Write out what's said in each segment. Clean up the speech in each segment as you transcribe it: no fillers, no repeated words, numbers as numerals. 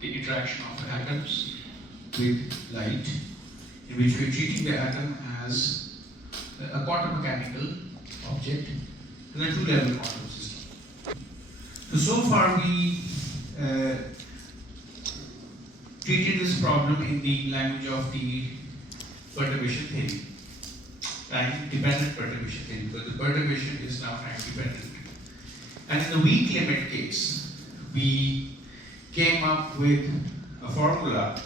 the interaction of atoms with light, in which we are treating the atom as a quantum mechanical object in a two-level quantum system. So far we treated this problem in the language of the perturbation theory, time-dependent perturbation theory, because the perturbation is now time-dependent. And in the weak limit case, we came up with a formula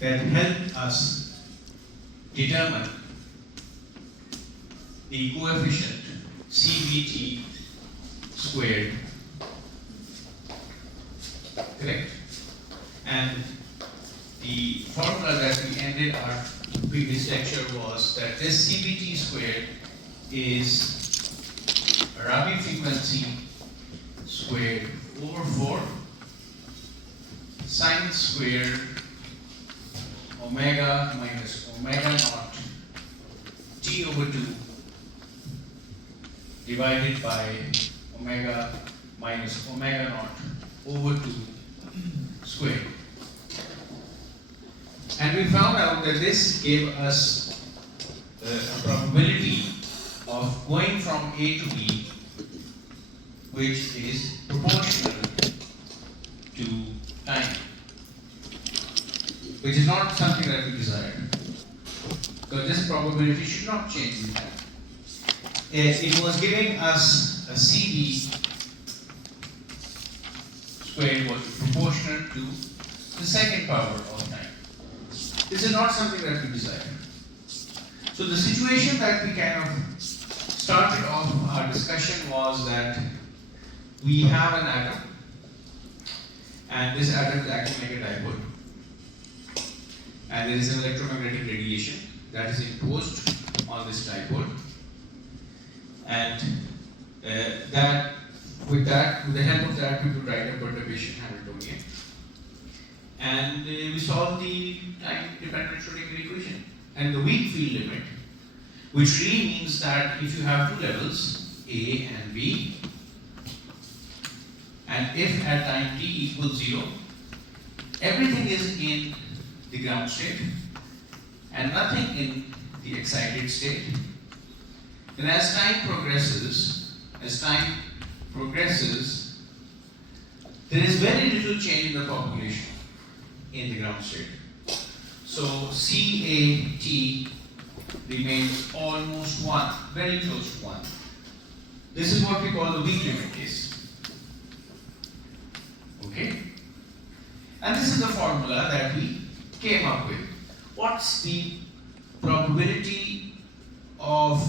that helped us determine the coefficient CVT squared, correct? And the formula that we ended our previous lecture was that this CVT squared is a Rabi frequency squared over 4 sine squared omega minus omega naught t over 2 divided by omega minus omega naught over 2 squared. And we found out that this gave us a probability of going from A to B, which is proportional to time, which is not something that we desire, because this probability should not change with time. It was giving us a CV squared was proportional to the second power of time. This is not something that we desire. So the situation that we kind of started off our discussion was that we have an atom, and this atom is acting like a dipole, and there is an electromagnetic radiation that is imposed on this dipole, and with the help of that, we could write a perturbation Hamiltonian, and we solve the time-dependent Schrodinger equation. And the weak field limit, which really means that if you have two levels, A and B, and if at time t equals 0, everything is in the ground state and nothing in the excited state, then as time progresses, there is very little change in the population in the ground state. So CAT remains almost 1, very close to 1. This is what we call the weak limit case. Okay? And this is the formula that we came up with. What's the probability of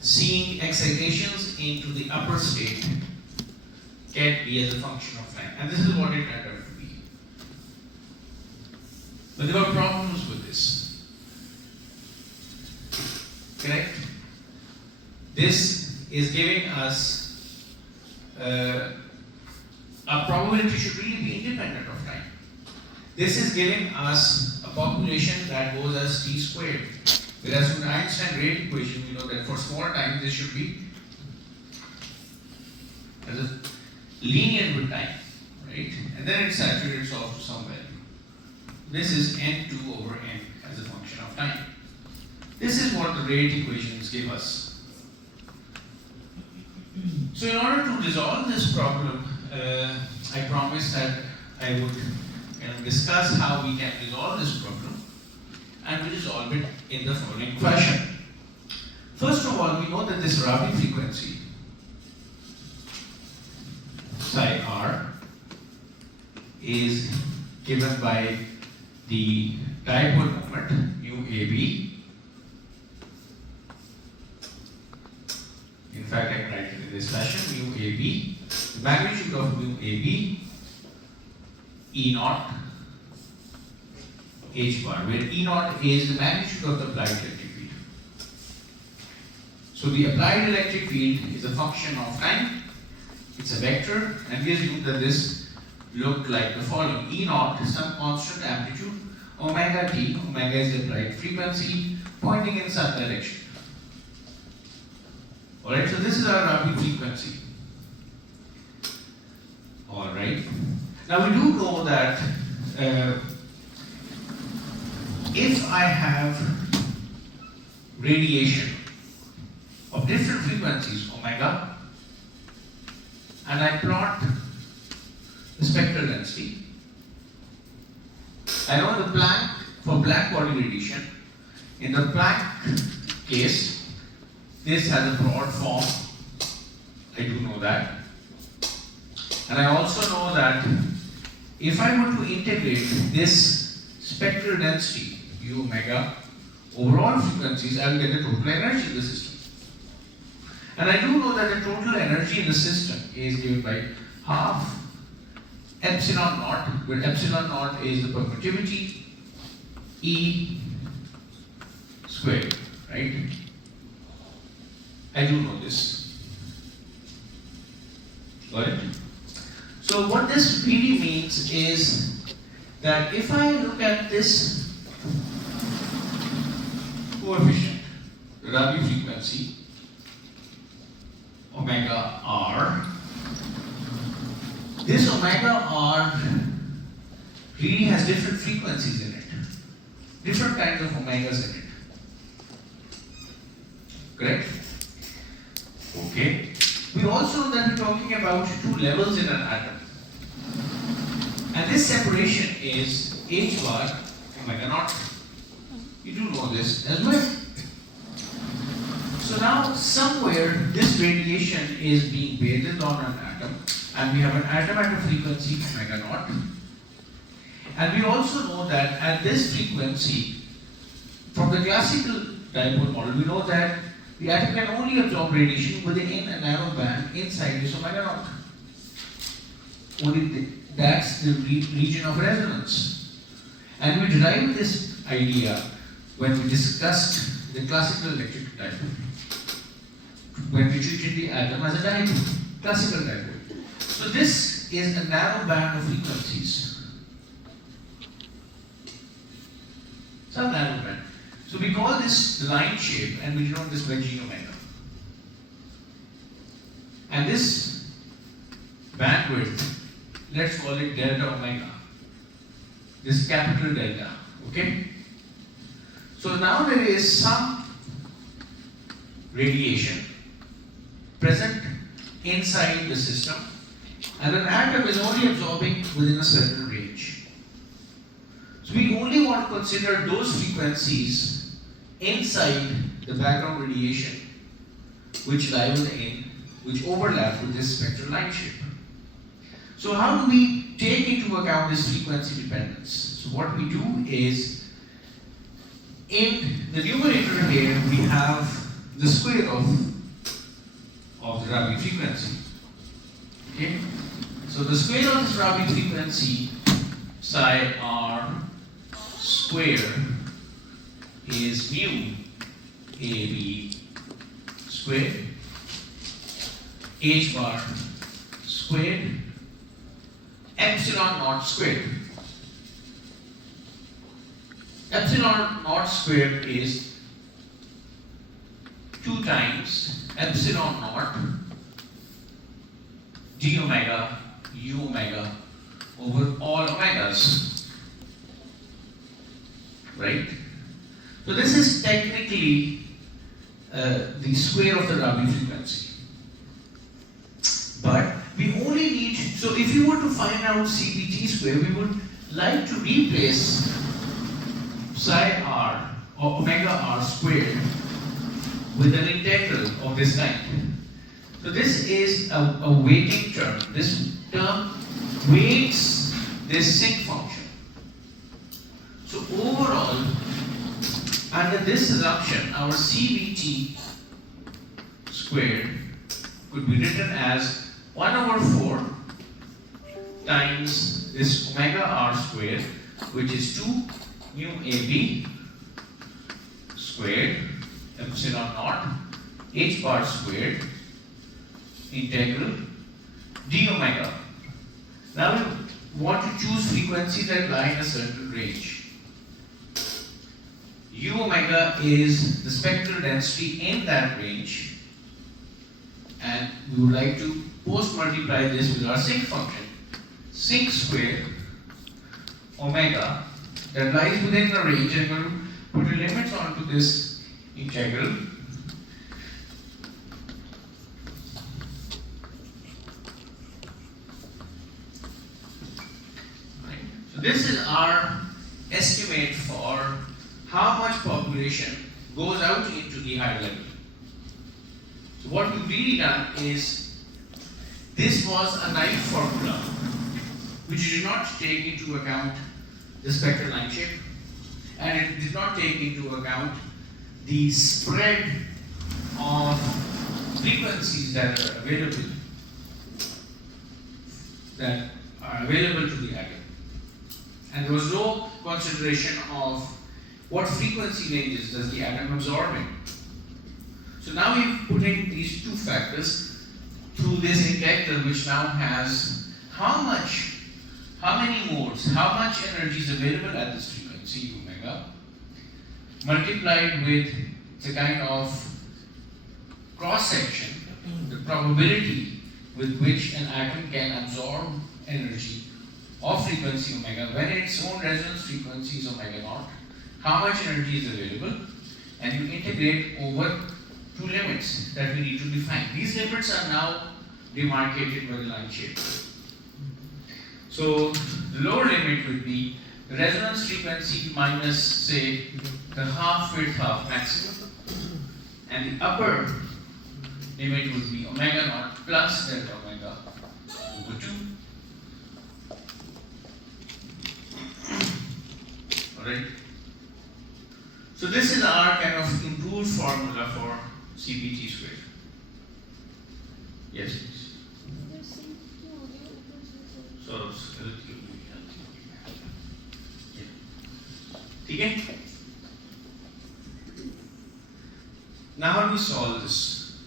seeing excitations into the upper state can be as a function of time? And this is what it turned out to be. But there were problems with this. Correct? This is giving us a probability should really be independent of time. This is giving us a population that goes as t squared. Whereas from the Einstein rate equation, we know that for small time this should be as a linear with time, right? And then it saturates off to some value. This is n2 over n as a function of time. This is what the rate equations give us. So in order to resolve this problem, I promised that I would discuss how we can resolve this problem, and we resolve it in the following fashion. First of all, we know that this Rabi frequency, psi r, is given by the dipole moment mu AB. In fact, I can write it in this fashion: mu AB, the magnitude of mu AB, E naught h bar, where E naught is the magnitude of the applied electric field. So the applied electric field is a function of time. It's a vector, and we assume that this looked like the following: E naught is some constant amplitude, omega t, omega is the applied frequency pointing in some direction. Alright, so this is our Rabi frequency. Alright, Now we do know that if I have radiation of different frequencies, omega, and I plot the spectral density, I know the Planck, for black body radiation, in the Planck case, this has a broad form. I do know that. And I also know that if I were to integrate this spectral density, u omega, over all frequencies, I will get the total energy in the system. And I do know that the total energy in the system is given by half epsilon naught, where epsilon naught is the permittivity, E squared, right? I do know this. Got it? So what this really means is that if I look at this coefficient, the Rabi frequency, omega r, this omega r really has different frequencies in it, different kinds of omegas in it. Correct? Okay. We also know that we're talking about two levels in an atom. And this separation is h bar omega naught. You do know this as well. So now somewhere this radiation is being bathed on an atom, and we have an atom at a frequency omega naught. And we also know that at this frequency, from the classical dipole model, we know that the atom can only absorb radiation within a narrow band inside this omega naught. Only that's the region of resonance. And we derived this idea when we discussed the classical electric dipole, when we treated the atom as a dipole, classical dipole. So this is a narrow band of frequencies. Some narrow band. So we call this the line shape, and we denote this by g omega. And this bandwidth, let's call it delta omega. This capital delta, okay? So now there is some radiation present inside the system, and an atom is only absorbing within a certain range. So we only want to consider those frequencies inside the background radiation which lie within, which overlap with this spectral line shape. So how do we take into account this frequency dependence? So what we do is, in the numerator here we have the square of the Rabi frequency. Okay? So the square of this Rabi frequency, psi r square, is mu AB squared, h bar squared, epsilon naught squared. Epsilon naught squared is 2 times epsilon naught d omega u omega over all omegas. Right? So this is technically the square of the Rabi frequency. But we only need, so if you were to find out CBT square, we would like to replace psi r or omega r squared with an integral of this kind. So this is a weighting term. This term weights this sinc function. So overall, under this assumption, our CBT squared could be written as 1 over 4 times this omega r squared, which is 2 mu AB squared epsilon naught h bar squared integral d omega. Now we want to choose frequencies that lie in a certain range. U omega is the spectral density in that range, and we would like to post multiply this with our sinc function. sink square omega that lies within the range. I'm going to put a limit onto this integral. Right. So this is our estimate for how much population goes out into the higher level. So what we've really done is, this was a naive formula which did not take into account the spectral line shape, and it did not take into account the spread of frequencies that are available to the atom. And there was no consideration of what frequency ranges does the atom absorb in. So now we've put in these two factors through this integral, which now has how many modes, how much energy is available at this frequency omega, multiplied with the kind of cross section, the probability with which an atom can absorb energy of frequency omega when its own resonance frequency is omega naught, how much energy is available, and you integrate over two limits that we need to define. These limits are now demarcated by the line shape. So the lower limit would be the resonance frequency minus, say, the half width half maximum, and the upper limit would be omega naught plus delta omega over 2. Alright? So this is our kind of improved formula for CPT squared. Yes, please. So, okay? Now how do we solve this?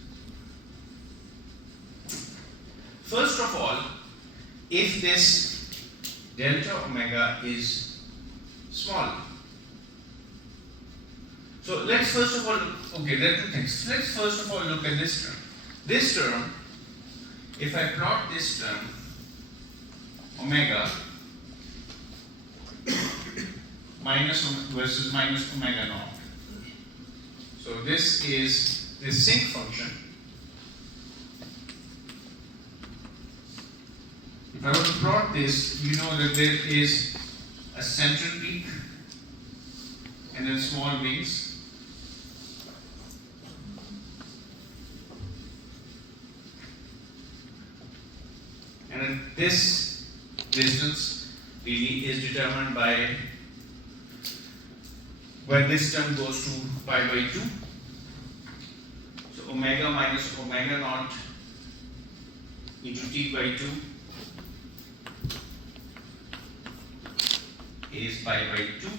First of all, if this delta omega is small, so let's first of all, okay, there are two things. Let's first of all look at this term. This term, if I plot this term, omega minus versus minus omega naught. So this is the sink function. If I were to plot this, you know that there is a central peak and then small wings. And then this distance really is determined by when this term goes to pi by 2. So omega minus omega naught into t by 2 is pi by 2.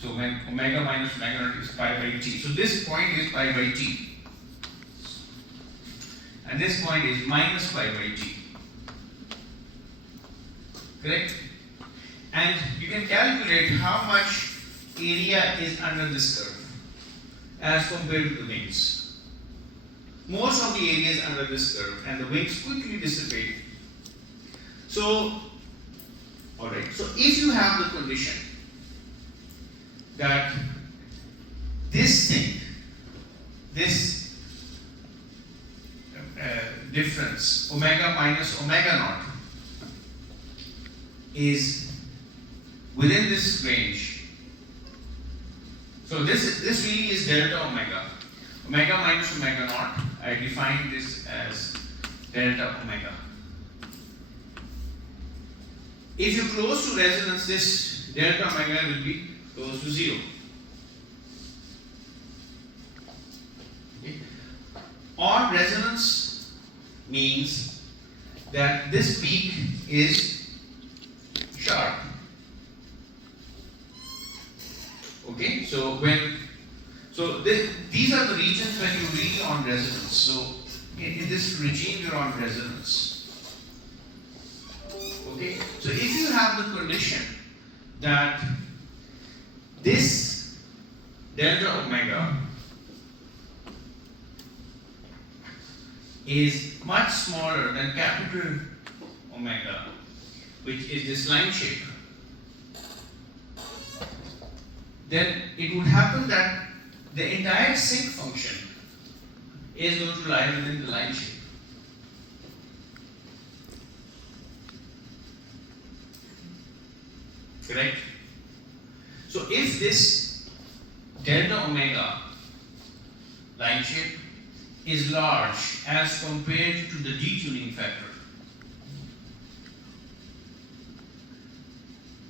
So when omega minus omega naught is pi by t. So this point is pi by t. And this point is minus pi by t. Correct? And you can calculate how much area is under this curve as compared to the wings. Most of the area is under this curve and the wings quickly dissipate. So, alright, so if you have the condition that this thing, this difference, omega minus omega naught, is within this range. So this really is delta omega. Omega minus omega naught, I define this as delta omega. If you're close to resonance, this delta omega will be close to 0. Okay. Odd resonance means that this peak is sharp. Okay, so these are the regions when you're really on resonance. So in this regime you're on resonance. Okay, so if you have the condition that this delta omega is much smaller than capital omega, which is this line shape, then it would happen that the entire sinc function is going to lie within the line shape. Correct? So if this delta omega line shape is large as compared to the detuning factor,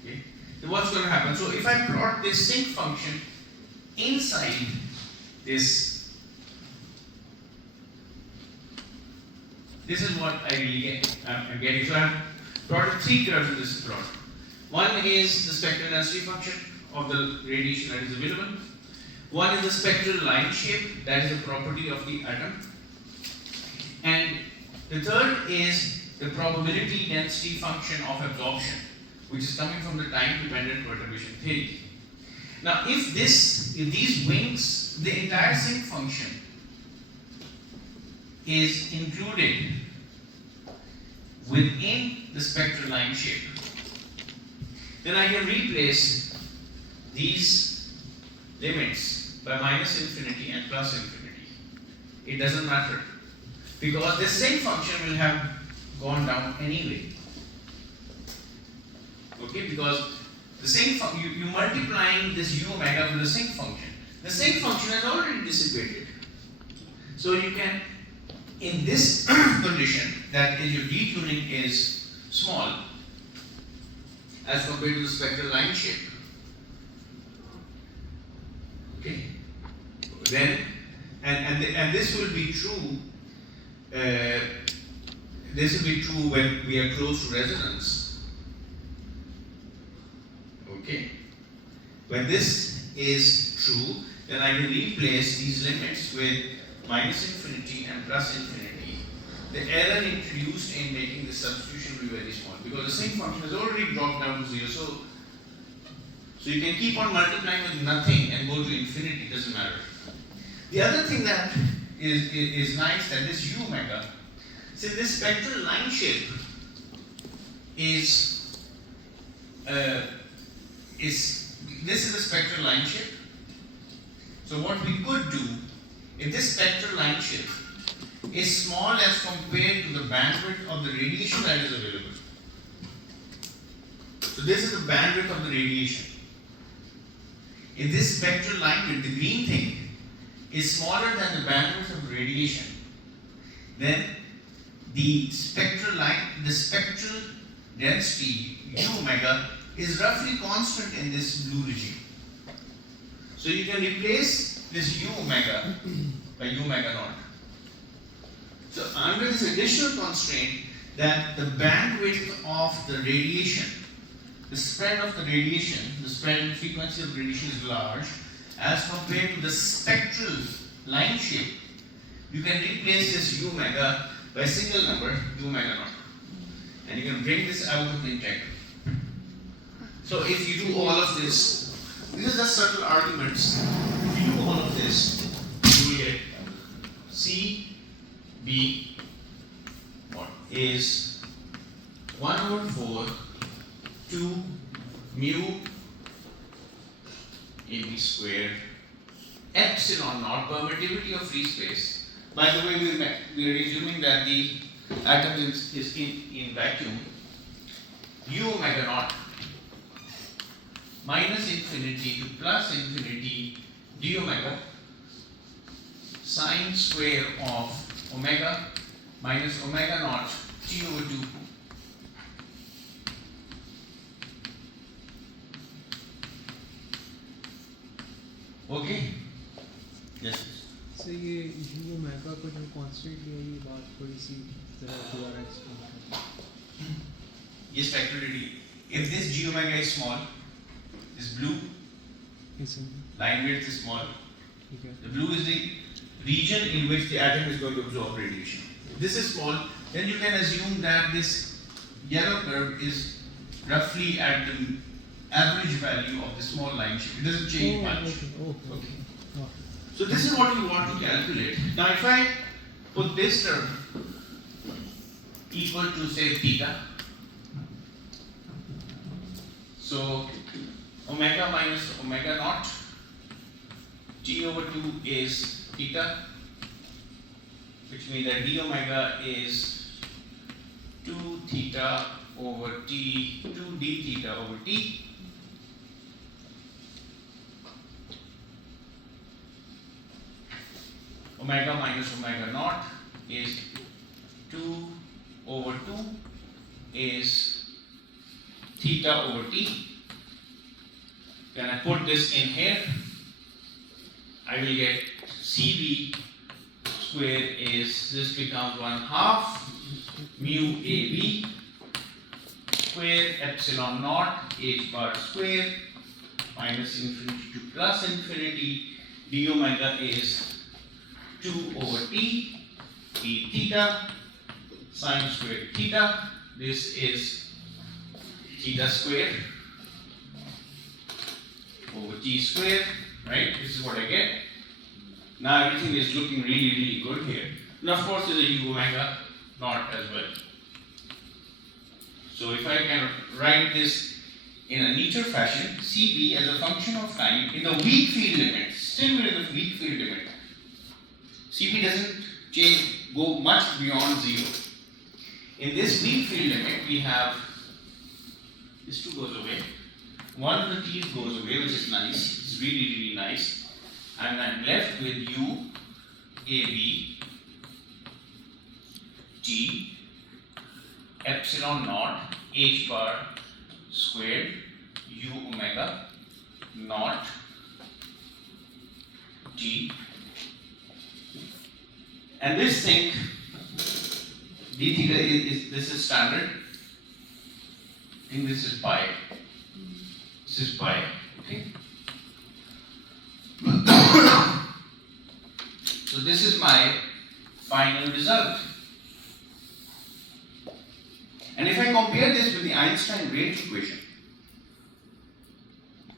okay, then what's going to happen? So if I plot this sinc function inside this is what I really get. I'm getting. So I've plotted three curves in this plot. One is the spectral density function of the radiation that is available. One is the spectral line shape, that is a property of the atom. And the third is the probability density function of absorption, which is coming from the time-dependent perturbation theory. Now, if these wings, the entire sinc function is included within the spectral line shape, then I can replace these limits by minus infinity and plus infinity. It doesn't matter, because this sinc function will have gone down anyway. Okay, because the sinc you multiplying this u omega with the sinc function. The sinc function has already dissipated. So you can, in this condition, that is your detuning is small as compared to the spectral line shape. Okay. Then, and this will be true. This will be true when we are close to resonance. Okay. When this is true, then I will replace these limits with minus infinity and plus infinity. The error introduced in making this substitution will be very small, because the sinc function has already dropped down to 0. So you can keep on multiplying with nothing and go to infinity, doesn't matter. The other thing that is nice, that this u omega, since this spectral line shape is this is the spectral line shape. So what we could do, if this spectral line shape is small as compared to the bandwidth of the radiation that is available. So this is the bandwidth of the radiation. If this spectral line with the green thing is smaller than the bandwidth of the radiation, then the spectral density u omega is roughly constant in this blue regime. So you can replace this u omega by u omega naught. So under this additional constraint that the bandwidth of the radiation, the spread of the radiation, the spread and frequency of radiation is large as compared to the spectral line shape, you can replace this u omega by a single number, u omega naught. And you can bring this out of the integral. So if you do all of this, these are just subtle arguments. If you do all of this, you will get C B what is 1/4 2 mu AB squared epsilon naught, permittivity of free space. By the way, we are assuming that the atom is in vacuum. U omega naught minus infinity to plus infinity d omega sine square of omega minus omega naught t over 2. Okay? Yes. So ये u omega को जो constant है ये बात थोड़ी सी जरा दोबारा explain करें. Yes, spectrality. If this g omega is small, this blue line width is small. Okay. The blue is the region in which the atom is going to absorb radiation. If this is small, then you can assume that this yellow curve is roughly at the average value of the small line shape. It doesn't change much. Okay. So this is what we want to calculate. Now if I put this term equal to say theta, So omega minus omega naught t over 2 is theta, which means that d omega is 2 theta over t, 2 d theta over t. Omega minus omega naught is 2 over 2 is theta over t. Then I put this in here, I will get Cb square is, this becomes 1/2 mu AB square epsilon naught h bar square minus infinity to plus infinity d omega is 2 over t d theta sine square theta. This is theta square over t square, right? This is what I get. Now everything is looking really good here. And of course there's a u omega naught as well. So if I can write this in a neater fashion, Cb as a function of time in the weak field limit, still we're in the weak field limit. Cb doesn't change, go much beyond 0. In this weak field limit, we have this 2 goes away. One of the t's goes away, which is nice. It's really nice. And I'm left with u, ab, t, epsilon naught, h bar squared, u omega naught, t. And this thing, d theta is this is standard. I think this is pi. This is pi. Okay. So this is my final result. And if I compare this with the Einstein rate equation,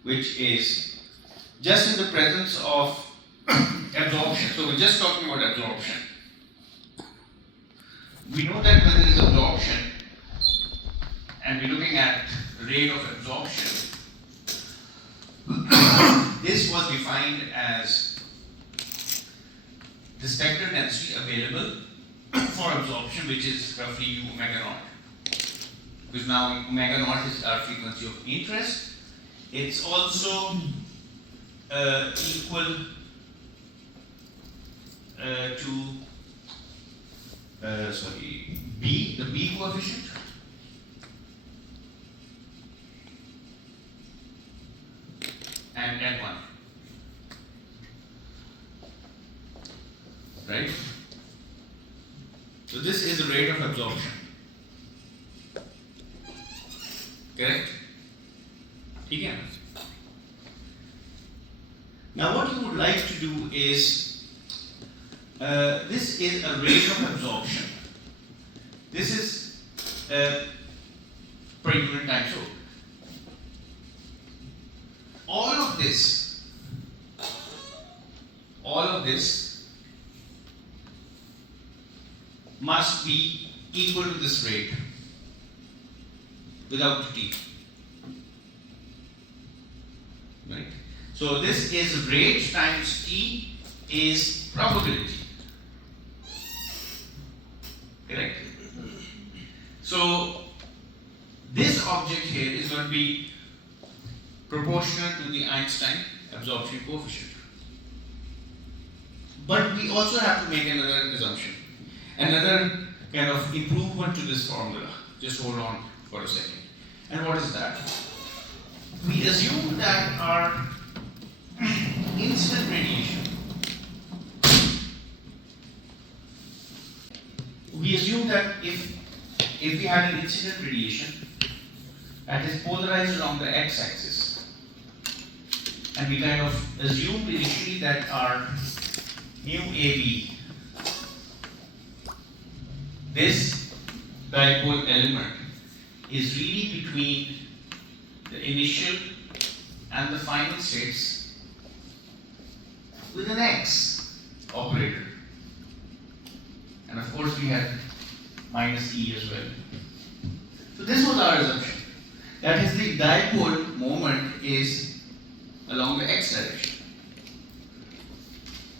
which is just in the presence of absorption. So we're just talking about absorption. We know that when there is absorption, and we're looking at rate of absorption, this was defined as the spectral density available for absorption, which is roughly u omega naught. Because now omega naught is our frequency of interest. It's also equal to B, the B coefficient. And N1. Right? So this is the rate of absorption. Correct? Again. Now what you would like to do is, this is a rate of absorption. This is per unit time. So all of this must be equal to this rate without the t. Right? So this is rate times t is probability. Correct? So this object here is going to be proportional to the Einstein absorption coefficient. But we also have to make another assumption, another kind of improvement to this formula. Just hold on for a second. And what is that? We assume that our incident radiation, we assume that if we had an incident radiation that is polarized along the x-axis, and we kind of assumed initially that our mu AB, this dipole element, is really between the initial and the final states with an x operator. And of course we had minus e as well. So this was our assumption. That is, the dipole moment is along the x direction.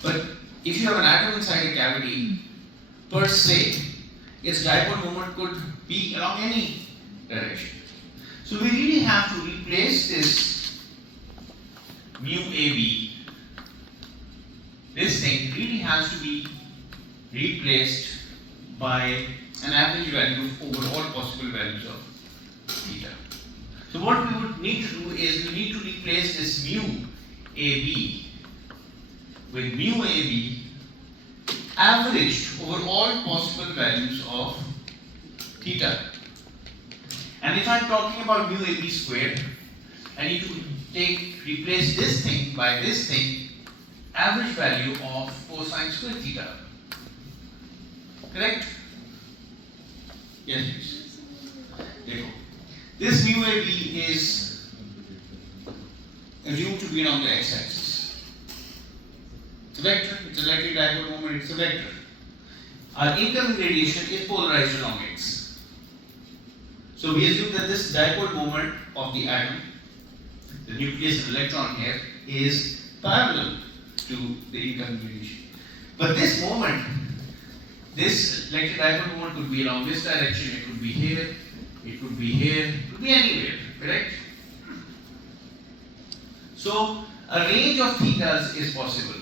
But if you have an atom inside a cavity, per se, its dipole moment could be along any direction. So we really have to replace this mu AB. This thing really has to be replaced by an average value over all possible values of theta. So what we would need to do is we need to replace this mu AB with mu AB averaged over all possible values of theta. And if I'm talking about mu AB squared, I need to replace this thing by this thing, average value of cosine squared theta. Correct? Yes, please. Therefore, this mu AB is assumed to be along the x-axis. It's a vector, it's a electric dipole moment, it's a vector. Our incoming radiation is polarized along x. So we assume that this dipole moment of the atom, the nucleus of electron here, is parallel to the incoming radiation. But this moment, this electric dipole moment could be along this direction, it could be here, it could be here, it could be anywhere, correct? So a range of thetas is possible.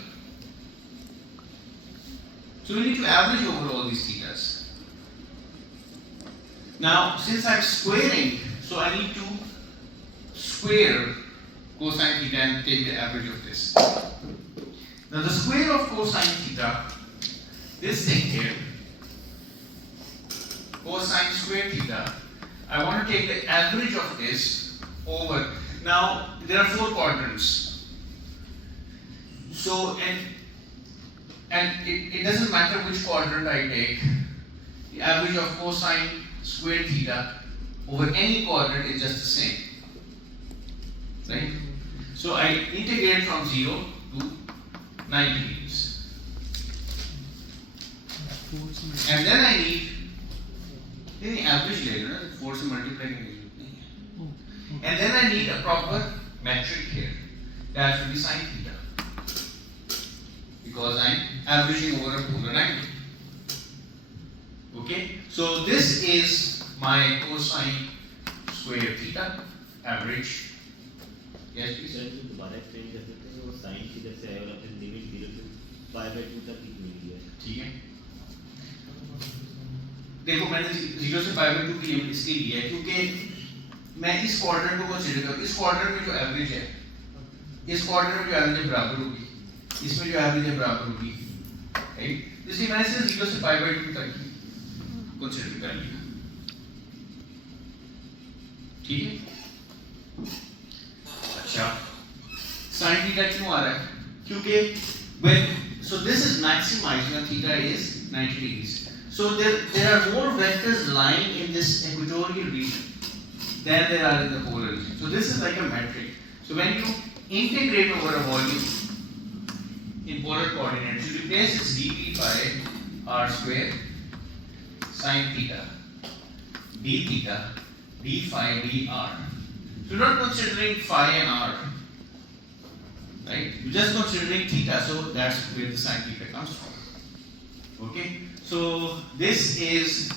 So we need to average over all these thetas. Now, since I'm squaring, so I need to square cosine theta and take the average of this. Now the square of cosine theta, this thing here, cosine square theta, I want to take the average of this over. Now there are 4 quadrants. So and it doesn't matter which quadrant I take, the average of cosine square theta over any quadrant is just the same. Right? So I integrate from 0 to 90 degrees. And then I need the average layer, force multiplying. And then I need a proper metric here. That should be sine theta. Because I'm averaging over a polar angle. Okay? So this is my cosine square theta average. Yes, please. Sir जो दोबारा explain कर सकते हैं वो sine theta से आया और अपने लिमिट 0 से π/2 तक की मिल गया। ठीक है। देखो मैंने 0 से π/2 की लिमिट इसलिए लिया है क्योंकि मैं इस क्वाड्रेंट को कंसीडर करूं, इस क्वाड्रेंट में जो एवरेज है, इस क्वाड्रेंट में जो एवरेज है बराबर होगी, इसमें जो एवरेज है बराबर होगी, राइट? इसलिए मैंने सिर्फ 0 से π/2 तक की कंसीडर कर लिया। ठीक है? अच्छा, sin theta क्यों आ रहा है? क्योंकि so this is maximized when theta is 90 degrees. So there are more vectors lying in this equatorial region than there are in the polar region. So this is like a metric. So when you integrate over a volume in polar coordinates, you replace its dp by r square sin theta d theta d phi d r. So you're not considering phi and r, right? You're just considering theta, so that's where the sin theta comes from. Okay? So this is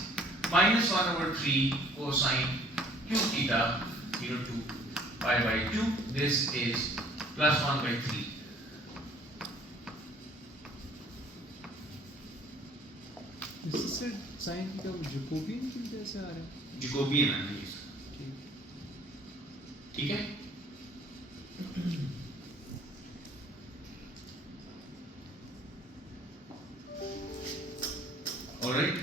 minus 1 over 3 cosine q theta 0 to π/2. This is plus 1 by 3. इससे sine theta Jacobian की वजह से आ रहा है। Jacobian है ये। ठीक है? Alright.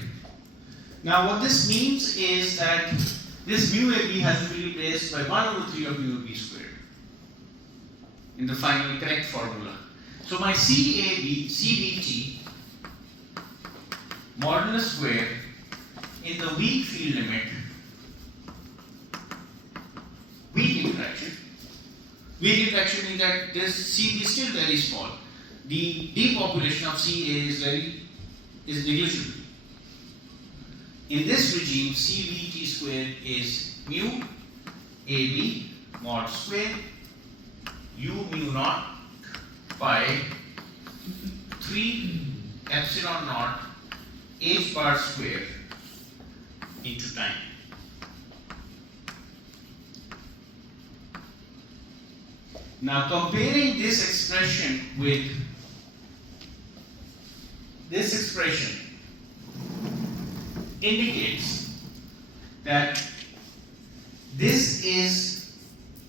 Now what this means is that this mu AB has to be replaced by 1 over 3 of mu AB squared in the final correct formula. So my CBT modulus square in the weak field limit, weak interaction means that this CB is still very small. The depopulation of CA is negligible. In this regime, CBT squared is mu AB mod square u mu naught pi 3 epsilon naught h bar square into time. Now comparing this expression with this expression indicates that this is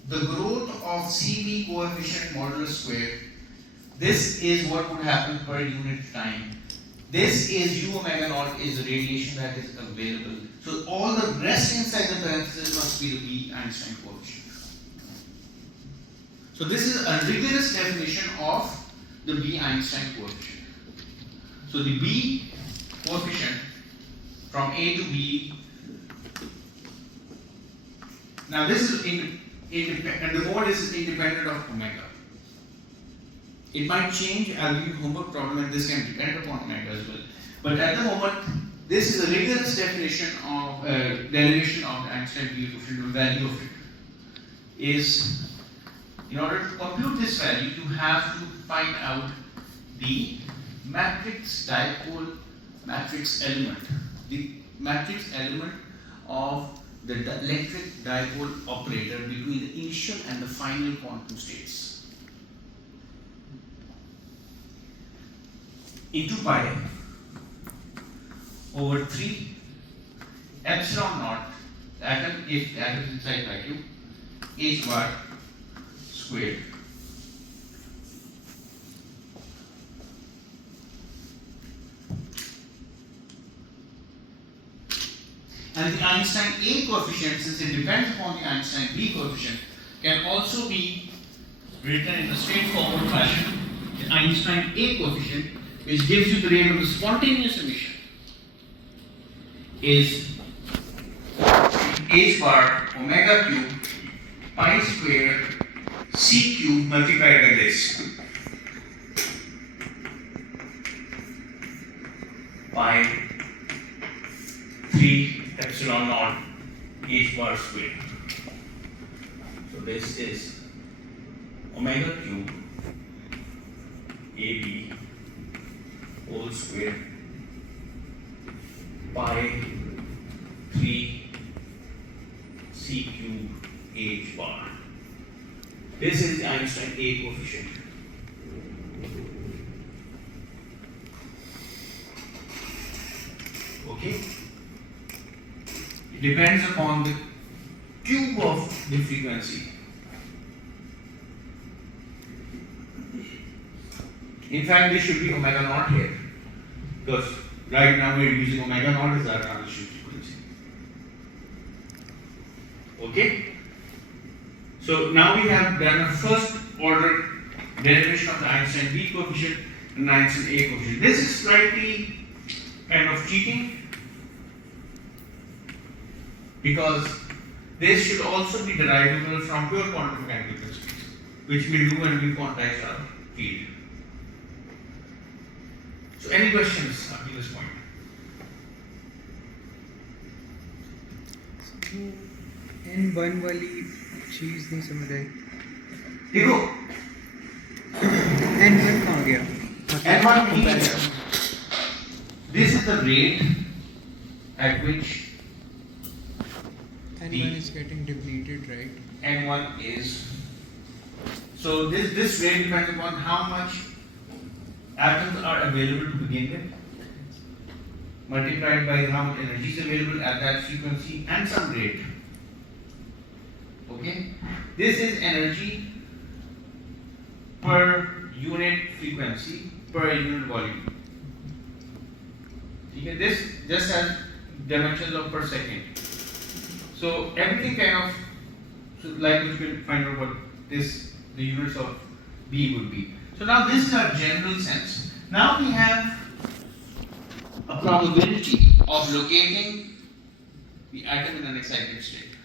the growth of Cb coefficient modulus square. This is what would happen per unit time. This is u omega naught is the radiation that is available. So all the rest inside the parenthesis must be the B Einstein coefficient. So this is a rigorous definition of the B Einstein coefficient. So the B coefficient from A to B. Now this is independent, and the mode is independent of omega. It might change. I'll give you homework problem, and this can depend upon omega as well. But at the moment, this is a rigorous definition of derivation of the Einstein B coefficient. The value of it is, in order to compute this value, you have to find out the matrix dipole matrix element, the matrix element of the electric dipole operator between the initial and the final quantum states. Into pi over 3 epsilon naught, the atom, if the atom is inside vacuum, h bar squared. And the Einstein A coefficient, since it depends upon the Einstein B coefficient, can also be written in a straightforward fashion. The Einstein A coefficient, which gives you the rate of the spontaneous emission, is h bar omega cube pi square c cube multiplied by this pi 3 epsilon naught h bar square. So this is omega cube AB whole square pi 3 c cube h bar. This is the Einstein A coefficient. Okay? It depends upon the cube of the frequency. In fact, this should be omega naught here, because right now we are using omega naught as our transition frequency. Okay? So now we have done a first order derivation of the Einstein B coefficient and Einstein A coefficient. This is slightly kind of cheating, because this should also be derivable from pure quantum mechanical principles, which we do when we quantize our field. So any questions up to this point? N1 वाली चीज नहीं समझ आई. देखो N1 कहाँ गया? N1 means this is the rate at which N1 is getting depleted, right? N1 is, so this rate depends upon how much atoms are available to begin with, multiplied by how much energy is available at that frequency and some rate. Okay? This is energy per unit frequency per unit volume. Okay? This just has dimensions of per second. So everything kind of, so like you can find out what this, the units of B would be. So now this is our general sense. Now we have a probability of locating the atom in an excited state.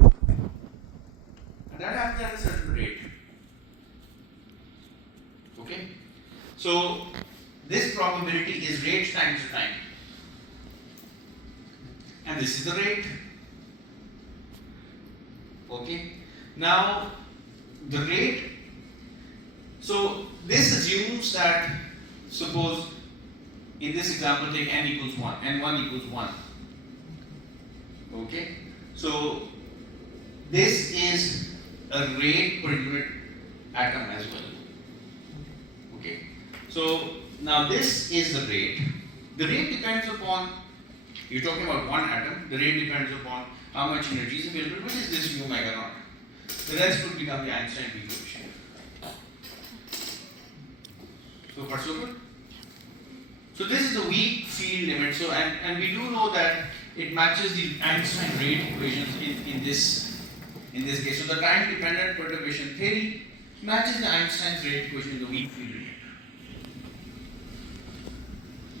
And that happens at a certain rate. Okay? So this probability is rate times time. And this is the rate. Okay. Now the rate. So this assumes that, suppose in this example take n equals 1, n1 equals 1. Okay. So this is a rate per unit atom as well. Okay. So now this is the rate. The rate depends upon, you're talking about one atom, the rate depends upon how much energy is available, which is this mu omega naught. The rest would become the Einstein coefficient. So far so good. So this is the weak field limit. So and we do know that it matches the Einstein rate equations in this case. So the time dependent perturbation theory matches the Einstein's rate equation in the weak field limit.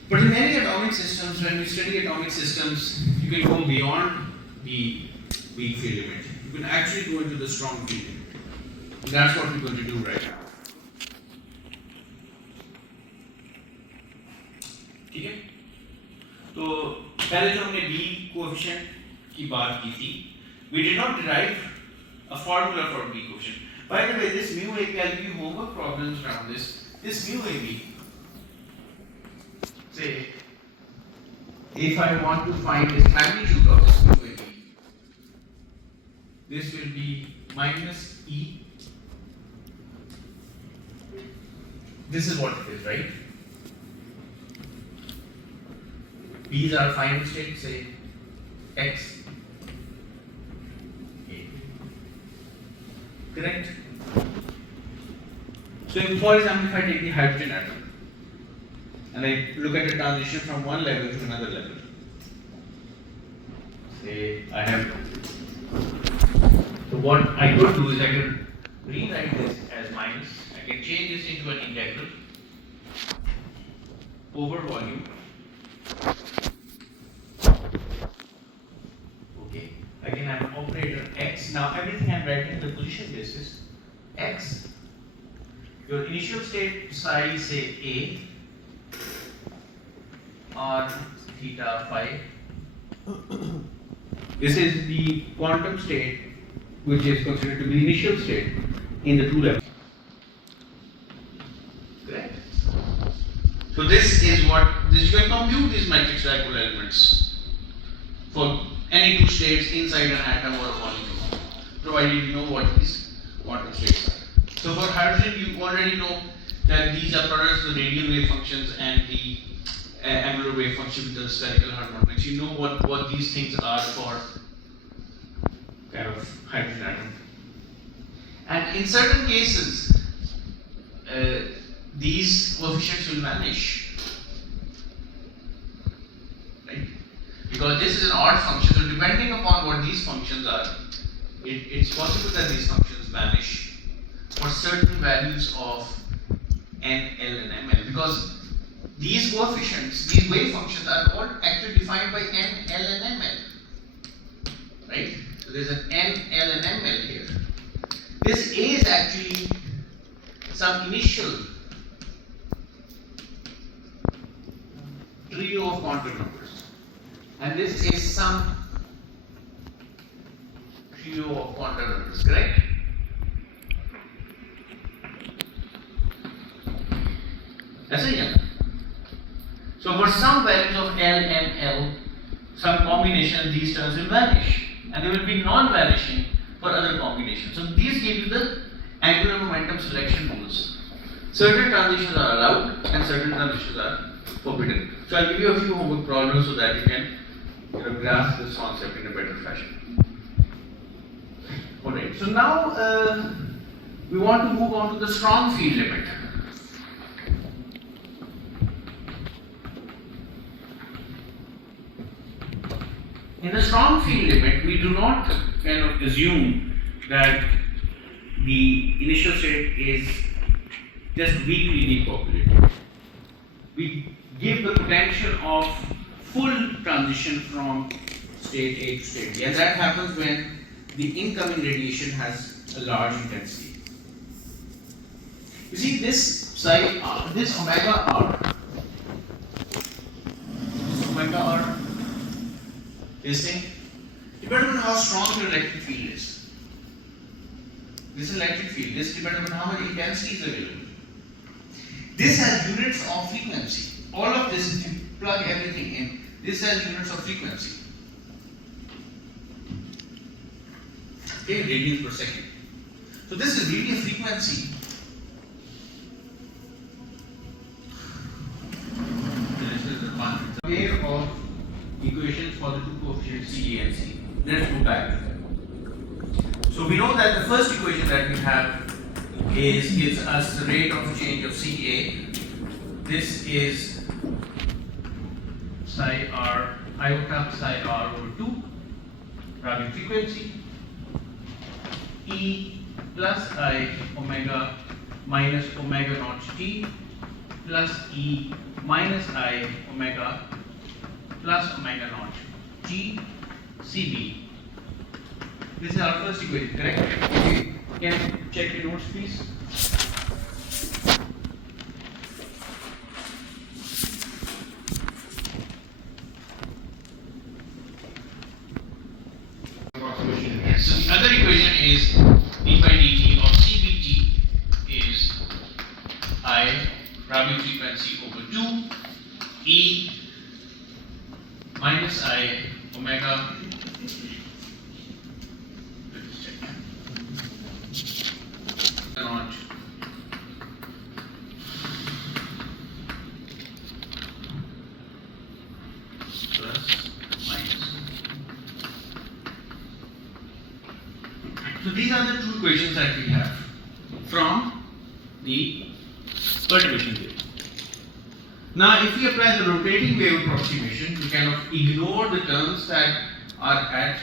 But in many atomic systems, when we study atomic systems, you can go beyond the weak field limit. You can actually go into the strong field limit. And that's what we're going to do right now. ठीक है? तो पहले जो हमने B coefficient की बात की थी, we did not derive a formula for B coefficient. By the way, this mu AB, I'll give you homework problems around this. This mu AB, say, if I want to find this magnitude of this mu AB, this will be minus E. This is what it is, right? These are final state, say X. Correct? So, for example, if I take the hydrogen atom and I look at the transition from one level to another level, say I have. So, what I could do is I could rewrite this as minus. I can change this into an integral over volume. Okay, I can have operator X. Now everything I'm writing on the position basis. X, your initial state psi say A, R theta phi. This is the quantum state which is considered to be initial state in the two levels. Correct? So this is what this, you can compute these matrix dipole elements for any two states inside an atom or a molecule, provided you know what these quantum states are. So for hydrogen, you already know that these are products of the radial wave functions and the angular wave function with the spherical harmonics. You know what these things are for kind of hydrogen atom. And in certain cases, these coefficients will vanish, right? Because this is an odd function, so depending upon what these functions are, it's possible that these functions vanish for certain values of n, l, and ml. Because these coefficients, these wave functions are all actually defined by n, l, and ml, right? So there's an n, l, and ml here. This A is actually some initial trio of quantum numbers, and this is some trio of quantum numbers, correct? That's it, yeah. So for some values of L and L, some combination of these terms will vanish, and they will be non-vanishing for other combinations. So these give you the angular momentum selection rules. Certain transitions are allowed and certain transitions are forbidden. So I'll give you a few homework problems so that you can grasp this concept in a better fashion. Alright, so now we want to move on to the strong field limit. In the strong field limit, we do not kind of assume that the initial state is just weakly depopulated. We give the potential of full transition from state A to state B, and that happens when the incoming radiation has a large intensity. You see this psi r, this omega r, this thing, depending on how strong your electric field is. This is electric field. This depends on how much intensity is available. This has units of frequency. All of this, if you plug everything in, this has units of frequency. Okay, radians per second. So this is really a frequency. This is the one. Pair of equations for the two coefficients C, A and C. Let's go back to that. So we know that the first equation that we have gives us the rate of change of CA. This is psi r, iota psi r over 2, Rabi frequency, E plus I omega minus omega naught t plus E minus I omega plus omega naught t CB. This is our first equation, correct? Okay. Can you check your notes, please? So the other equation is d by dt of CBT is I Rabi frequency over 2 E minus I omega naught plus minus. So these are the two equations that we have from the perturbation theory. Now if we apply the rotating wave approximation, we kind of ignore the terms that are at,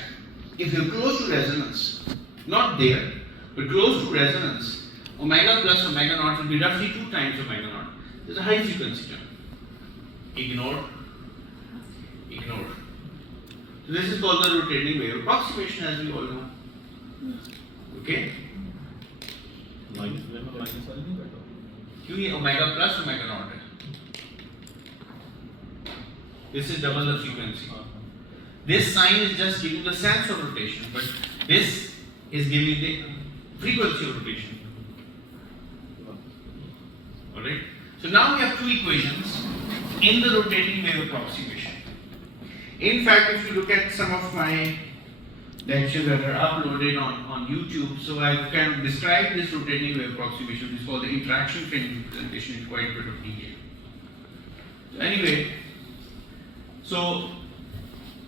if you're close to resonance, not there, but close to resonance, omega plus omega naught will be roughly 2 times omega naught. There's a high frequency term. Ignore. So this is called the rotating wave approximation, as we all know. Okay? क्यों ये omega plus omega naught है? This is double the frequency. This sign is just giving the sense of rotation, but this is giving the frequency of rotation. Alright? So now we have two equations in the rotating wave approximation. In fact, if you look at some of my lectures that are uploaded on YouTube, so I've kind of described this rotating wave approximation. This is called the interaction frame representation in quite a bit of detail. So anyway, so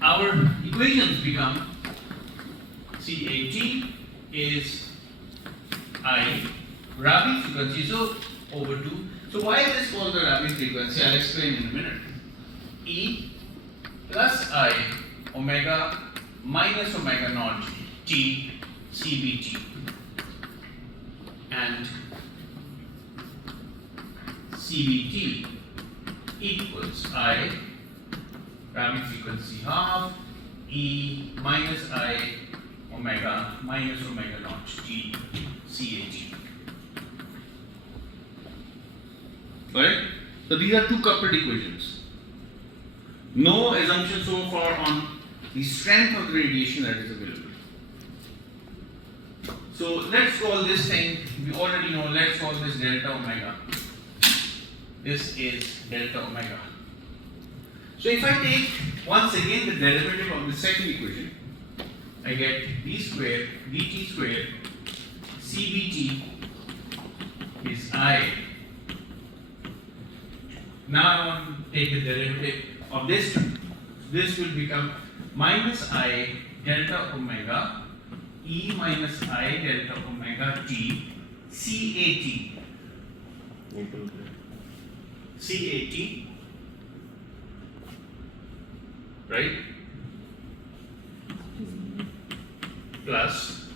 our equations become CAT is I Rabi frequency, so over 2. So why is this called the Rabi frequency? I'll explain in a minute. E plus I omega minus omega naught t CBT, and CBT equals I Rabi frequency half E minus I omega minus omega naught t CAT. Right? So these are two coupled equations. No assumption so far on the strength of the radiation that is available. So let's call this thing, we already know, let's call this delta omega. This is delta omega. So if I take once again the derivative of the second equation, I get d square dt square CBT is I. Now I want to take the derivative of this term. This will become minus I delta omega E minus I delta omega t CAT. CAT, right? Plus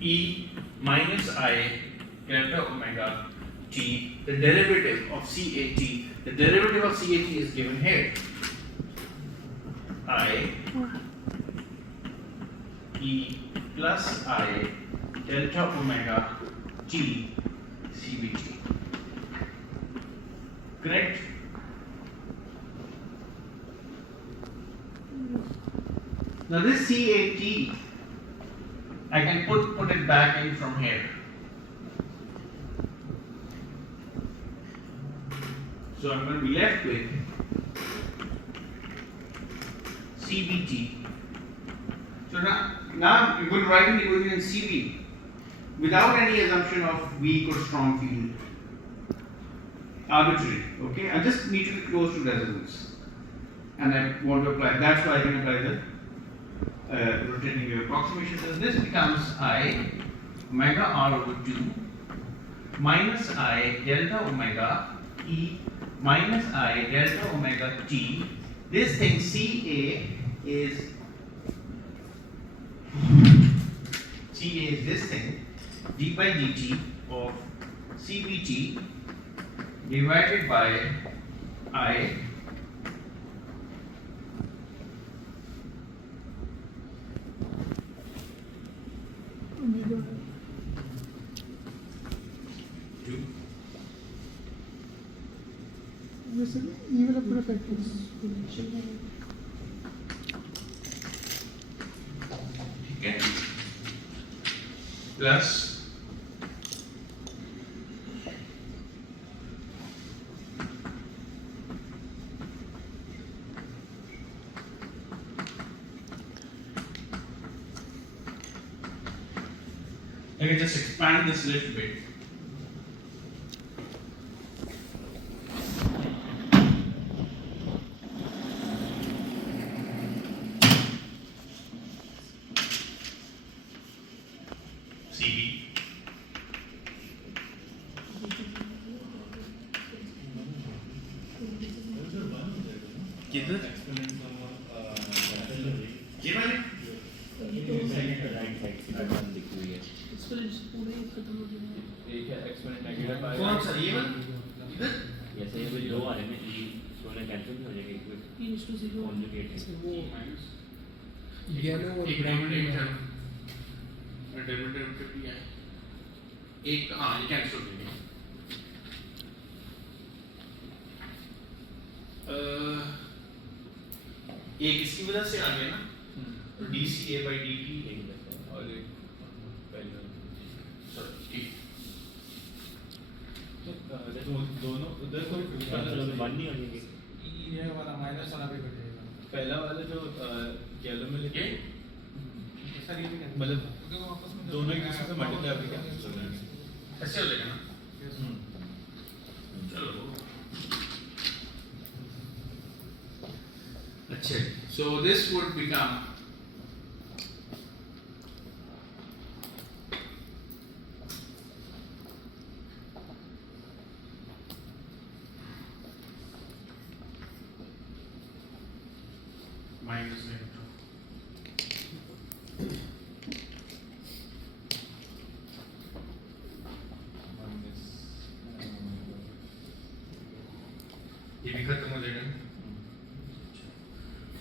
E minus I delta omega t, the derivative of CAT. The derivative of CAT is given here. I E plus I delta omega t CBT. Correct? Now this CAT I can put it back in from here. So I'm going to be left with CBT. So now you're going to write an equation in CB without any assumption of weak or strong field. Arbitrary, okay? I just need to be close to resonance. And I want to apply, that's why I can apply the rotating wave approximation. So this becomes I omega r over 2 minus I delta omega E minus I delta omega t. This thing CA is this thing d by dt of CBT divided by I ये वाला पूरा factors ठीक है plus let me just expand this a little bit. किधर ये वाले एक है एक्सपोनेंट नेगेटिव कौन सा ये वाला इधर जैसे ये दो आ रहे हैं ई सोने कैंसिल हो जाएगा एक कॉन्जुगेट है वो येलो और ब्राउन में डेरिवेटिव भी है एक हाँ ये कैंसिल हो जाएगा एक इसकी वजह से आ गया ना तो D C A by D T और एक पहले ठीक तो दोनों उधर कोई मतलब वन नहीं आएंगे ये वाला माइनस वाला भी कटेगा पहला वाला जो येलो में लिखे सर ये भी कैंसिल मतलब क्योंकि वो आपस में दोनों एक दूसरे से मल्टीप्लाई होकर कैंसिल हो जाएंगे ऐसे हो जाएगा ना चलो अच्छा so this would become minus negative ये भी खत्म हो जाएगा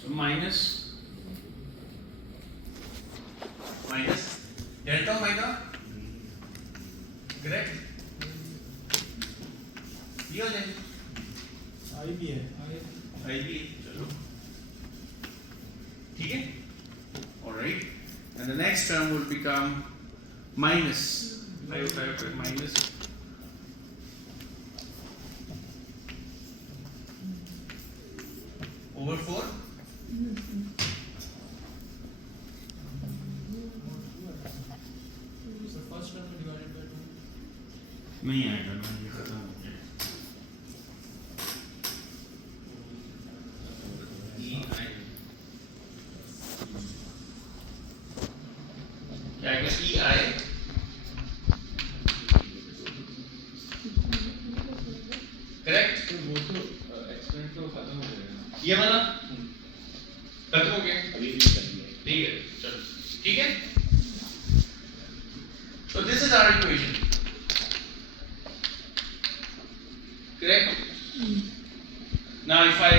so minus delta omega correct ये हो जाएगा आई भी है आई भी चलो ठीक है alright and the next term will become minus minus over 4 first term divided by 2 नहीं आएगा ना ये खत्म हो गया क्या आएगा ई आई करेक्ट तो वो तो एक्सपेरिमेंट तो खत्म हो जाएगा ये वाला खत्म हो गया अभी भी करनी है ठीक है चलो ठीक है so this is our equation correct now if I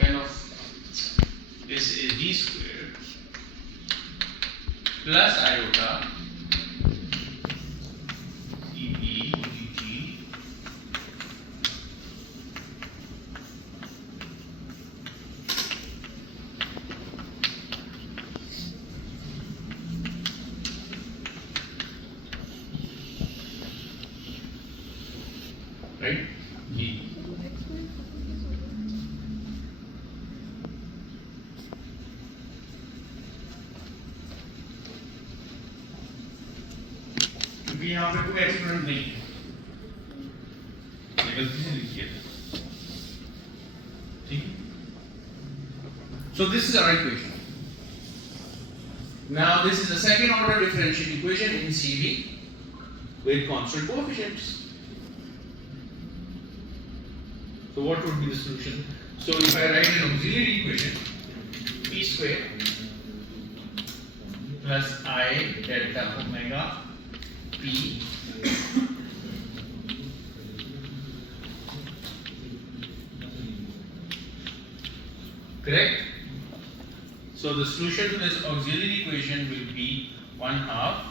kind of this is d square plus iota dp dt यहाँ पे कोई एक्सपेरिमेंट नहीं है, ये गलती से लिख दिया, ठीक है? So this is our equation. Now this is the second order differential equation in CV with constant coefficients. So what would be the solution? So if I write an auxiliary equation, p square plus I delta omega p correct? So the solution to this auxiliary equation will be 1/2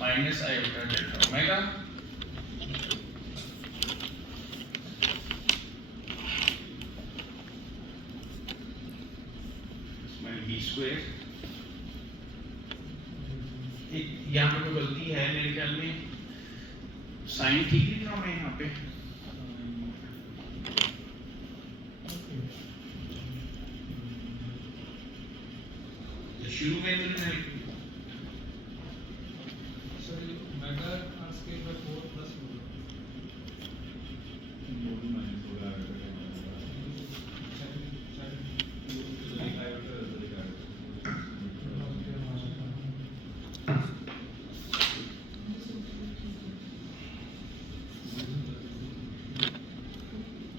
minus iota delta omega minus b square. यहाँ पे कोई गलती है मेरे ख्याल में, sign ठीक लिख रहा हूँ मैं यहाँ पे, शुरू में तो नहीं लिखी। Sorry, omega r square by 4 plus 4.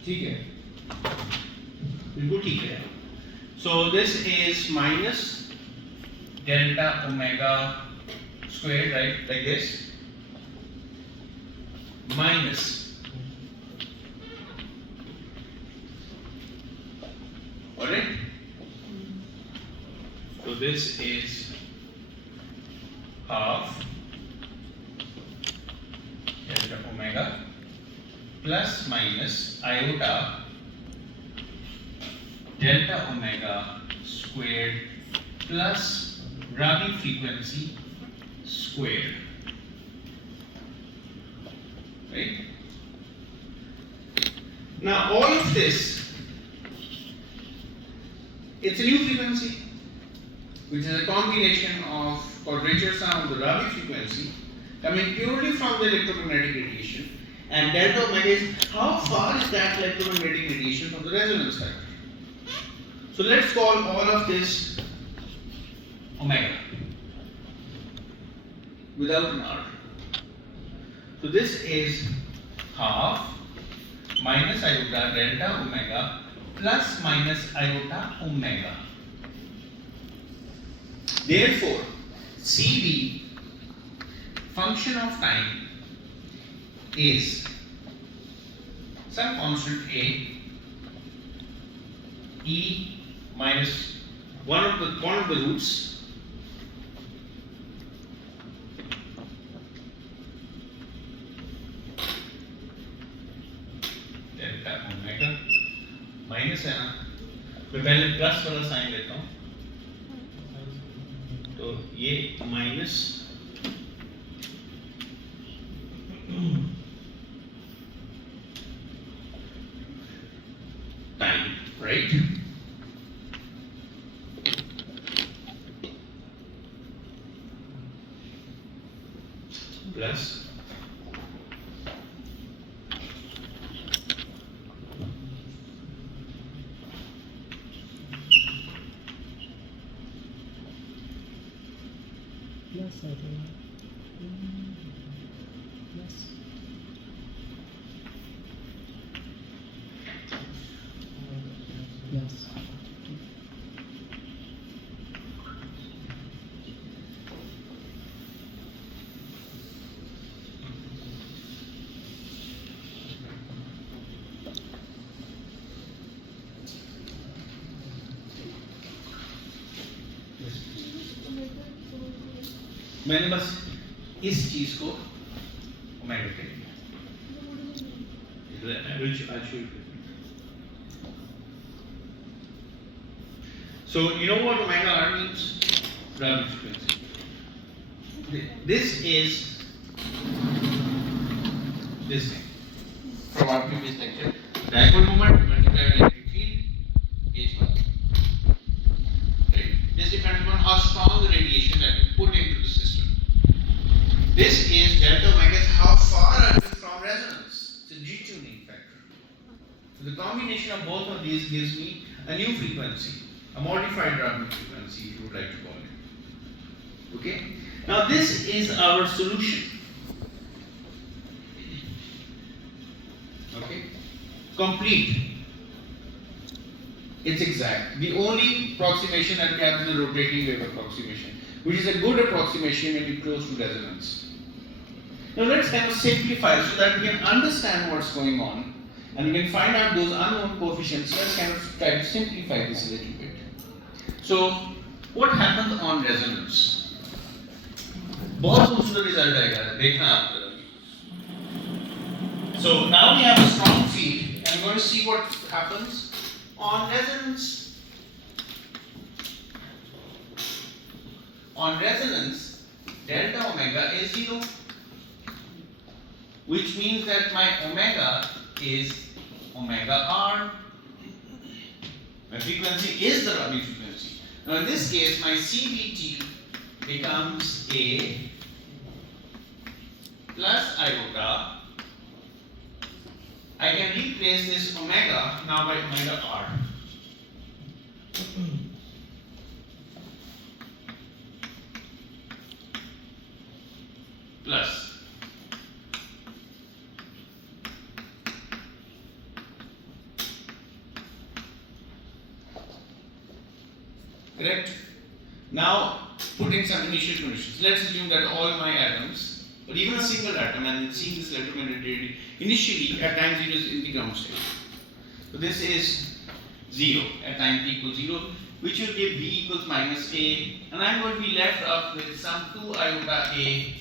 ठीक है, बिल्कुल ठीक है। So this is minus delta omega squared, right, like this, minus alright. So this is half delta omega plus minus iota delta omega squared plus Rabi frequency squared, right? Now all of this, it's a new frequency, which is a combination of quadrature sum of the Rabi frequency coming purely from the electromagnetic radiation, and delta omega is how far is that electromagnetic radiation from the resonance factor. So let's call all of this omega without an R. So this is half minus iota delta omega plus minus iota omega. Therefore, CV function of time is some constant A E minus one of the roots delta omega minus है ना, मैं पहले plus वाला sign लेता हूँ, तो ये minus time, right, plus Plus, I think. Plus. Yes. मैंने बस इस चीज को ओमेगा कह दिया। I'll show you. So you know what omega r means? Rabi frequency. This is this thing from our previous lecture. Dipole moment multiplied by electric field is what? Right? This depends on how strong the radiation that we put into the system. This is delta omega is how far are you from resonance. It's a detuning factor. So the combination of both of these gives me a new frequency, a modified Rabi frequency, if you would like to call it. Okay? Now this is our solution. Okay? Complete. It's exact. The only approximation that we have is the rotating wave approximation, which is a good approximation when you're close to resonance. Now let's kind of simplify so that we can understand what's going on and we can find out those unknown coefficients. Let's kind of try to simplify this a little bit. So, what happens on resonance? बहुत खूबसूरत result आएगा देखना आप So now we have a strong field and we're going to see what happens on resonance. On resonance, delta omega is 0, which means that my omega is omega r. My frequency is the Rabi frequency. Now in this case, my CBT becomes A plus iota. I can replace this omega now by omega r. Plus. Correct? Now put in some initial conditions. Let's assume that all my atoms, or even a single atom, and seeing this electromagnetic initially at time 0 is in the ground state. So this is 0 at time t equals 0, which will give b equals minus a, and I'm going to be left up with some 2 iota a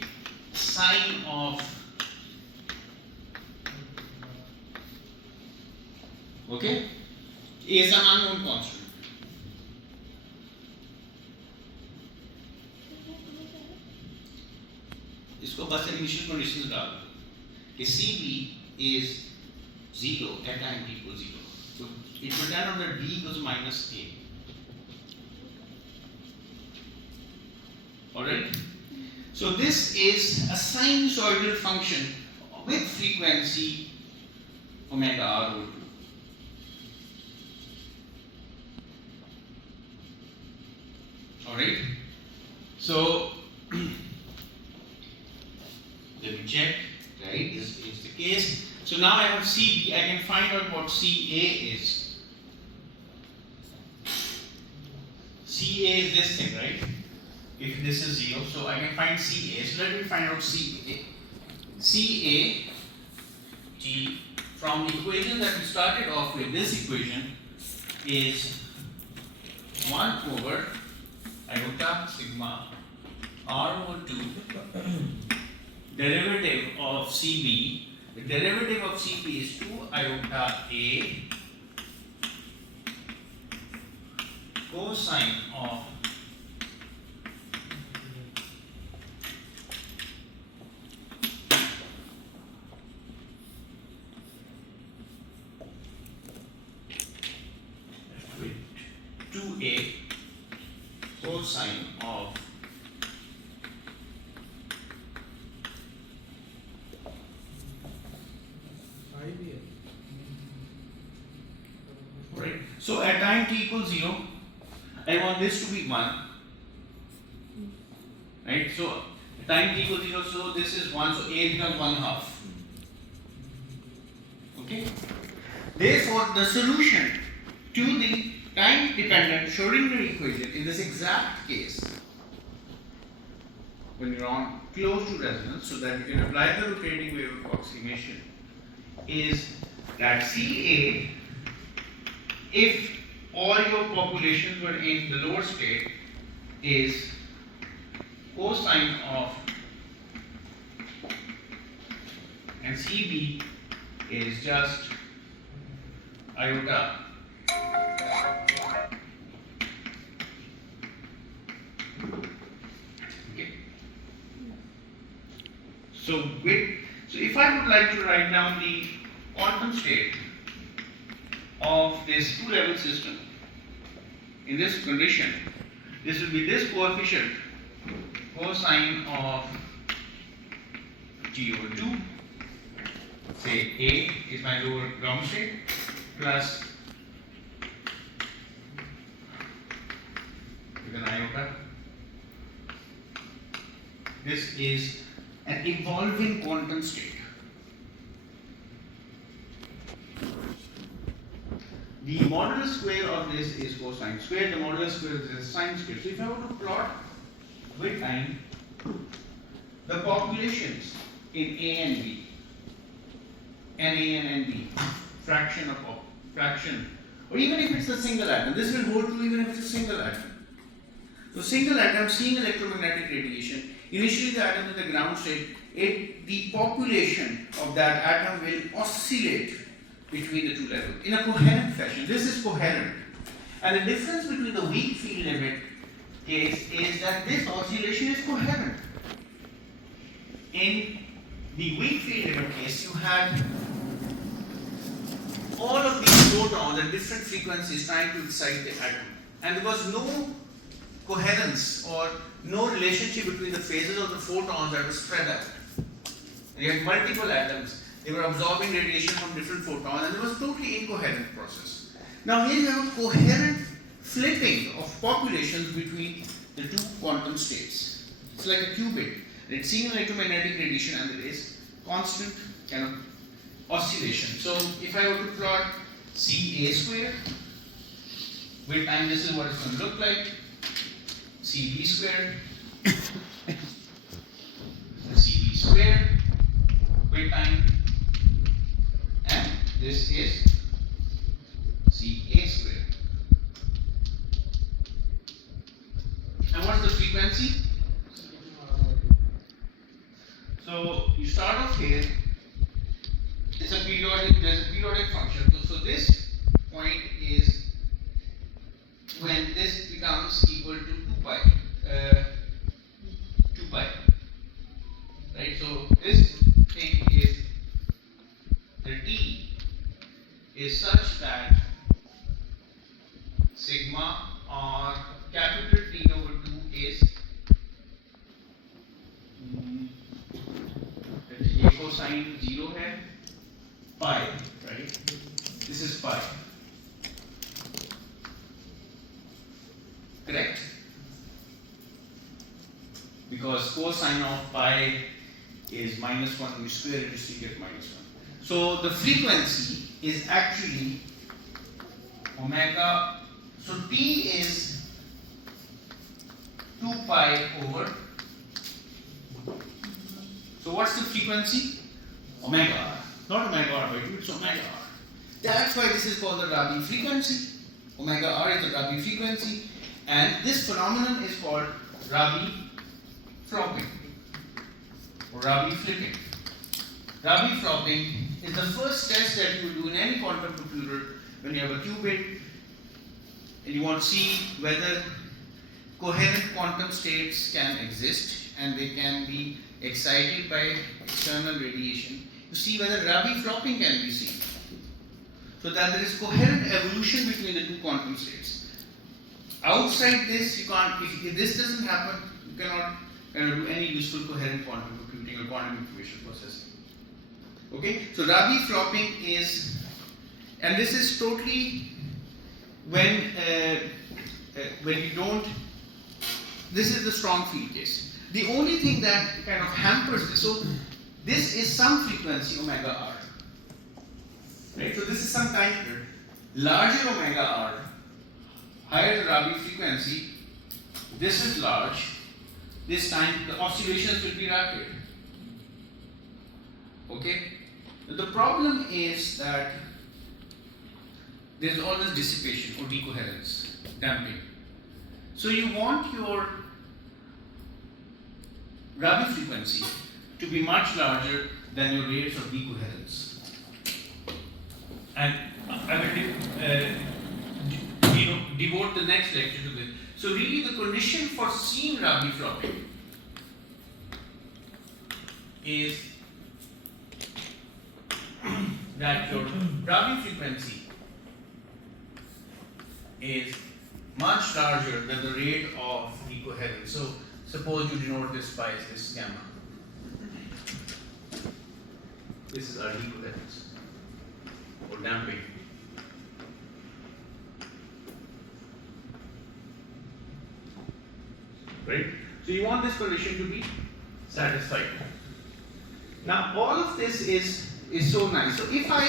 sine of, okay, a is an unknown constant. इसको बस initial conditions डाल कि CB is 0 at time t equals 0. So it will turn out that B equals minus A. Alright? So this is a sinusoidal function with frequency omega r over 2. Alright? So let me check, right? This is the case. So now I have CB, I can find out what CA is. CA is this thing, right? If this is 0, so I can find CA. So let me find out CA. CA T from the equation that we started off with, this equation is 1 over iota sigma r over 2 derivative of CB. The derivative of CB is 2 iota A cosine of with 2A cosine of right. So at time t equals 0, I want this to be 1. Right? So at time t equals 0, so this is 1, so A becomes 1 half. Okay? Therefore, the solution to the time dependent Schrodinger equation in this exact case, when you're on close to resonance, so that you can apply the rotating wave approximation, is that CA, if all your populations were in the lower state, is cosine of, and CB is just iota. Okay. So if I would like to write down the quantum state of this two-level system in this condition, this will be this coefficient cosine of T over 2, say A is my lower ground state, plus with an iota. This is an evolving quantum state. The modulus square of this is cosine square, the modulus square of this is sine square. So if I were to plot with time the populations in A and B, and A and B, fraction, or even if it's a single atom, this will hold true even if it's a single atom. So single atom seeing electromagnetic radiation, initially the atom in the ground state, the population of that atom will oscillate between the two levels in a coherent fashion. This is coherent. And the difference between the weak field limit case is that this oscillation is coherent. In the weak field limit case, you had all of these photons at different frequencies trying to excite the atom. And there was no coherence or no relationship between the phases of the photons that were spread out. And you had multiple atoms. They were absorbing radiation from different photons, and it was a totally incoherent process. Now here you have a coherent flipping of populations between the two quantum states. It's like a qubit. It's seeing electromagnetic radiation and there is constant kind of oscillation. So if I were to plot CA square, with time this is what it's going to look like. CB square, CB square, with time, and this is CA square. And what's the frequency? So you start off here. It's a periodic. There's a periodic function. So this point is when this becomes equal to 2 pi. 2 pi. Right. So this thing is the t is such that sigma or capital T over 2 is ये cosine 0 है pi, right? This is pi, correct? Because cosine of pi is -1 which square it is secant -1. So the frequency is actually omega. So T is 2 pi over. So what's the frequency? Omega r. Not omega r by 2, it's omega r. That's why this is called the Rabi frequency. Omega r is the Rabi frequency, and this phenomenon is called Rabi flopping or Rabi flipping. Rabi flopping is the first test that you do in any quantum computer when you have a qubit and you want to see whether coherent quantum states can exist and they can be excited by external radiation to see whether Rabi flopping can be seen. So that there is coherent evolution between the two quantum states. Outside this, you can't, if this doesn't happen, you cannot do any useful coherent quantum computing or quantum information processing. Okay, so Rabi flopping is, and this is totally when you don't, this is the strong field case. The only thing that kind of hampers this, so this is some frequency omega r, right? So this is some time period. Larger omega r, higher the Rabi frequency, this is large, this time the oscillations will be rapid. Okay? The problem is that there is always dissipation or decoherence, damping. So you want your Rabi frequency to be much larger than your rates of decoherence. And I will devote the next lecture to this. So really the condition for seeing Rabi flopping is that your Rabi frequency is much larger than the rate of decoherence. So suppose you denote this by this gamma. This is our equivalence or damping. Right? So you want this condition to be satisfied. Now all of this is so nice. So if I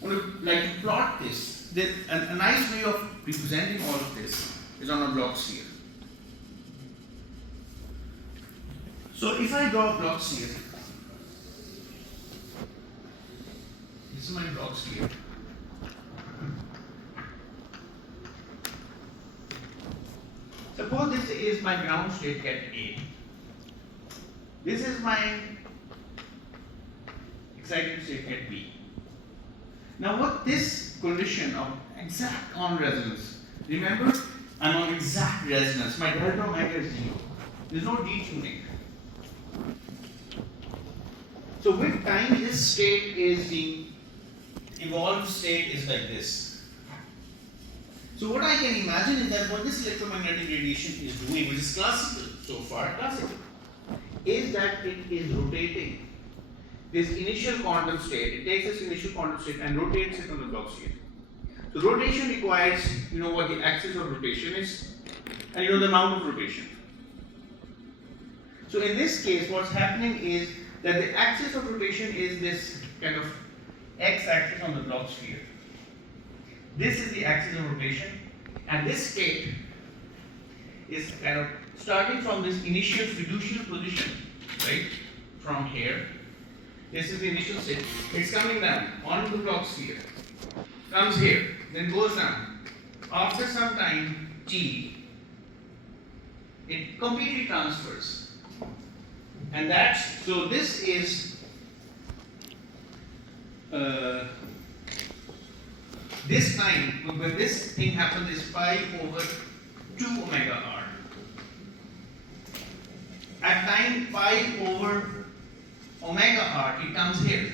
want to like plot this, a nice way of representing all of this is on a Bloch sphere. So if I draw a Bloch sphere, this is my Bloch sphere. Suppose this is my ground state at A. This is my excited state at B. Now what this condition of exact on resonance, remember I'm on exact resonance, my delta omega is 0. There's no detuning. So with time this state is being evolved state is like this. So what I can imagine is that what this electromagnetic radiation is doing, which is classical, so far classical, is that it is rotating this initial quantum state. It takes this initial quantum state and rotates it on the Bloch sphere. So rotation requires, you know what the axis of rotation is, and you know the amount of rotation. So in this case, what's happening is that the axis of rotation is this kind of x-axis on the Bloch sphere. This is the axis of rotation, and this state is kind of starting from this initial fiducial position, right? From here. This is the initial state. It's coming down on the Bloch sphere, comes here, then goes down. After some time t, it completely transfers. And that's, so this is this time, when this thing happens, is pi over 2 omega r. At time pi over omega r, it comes here.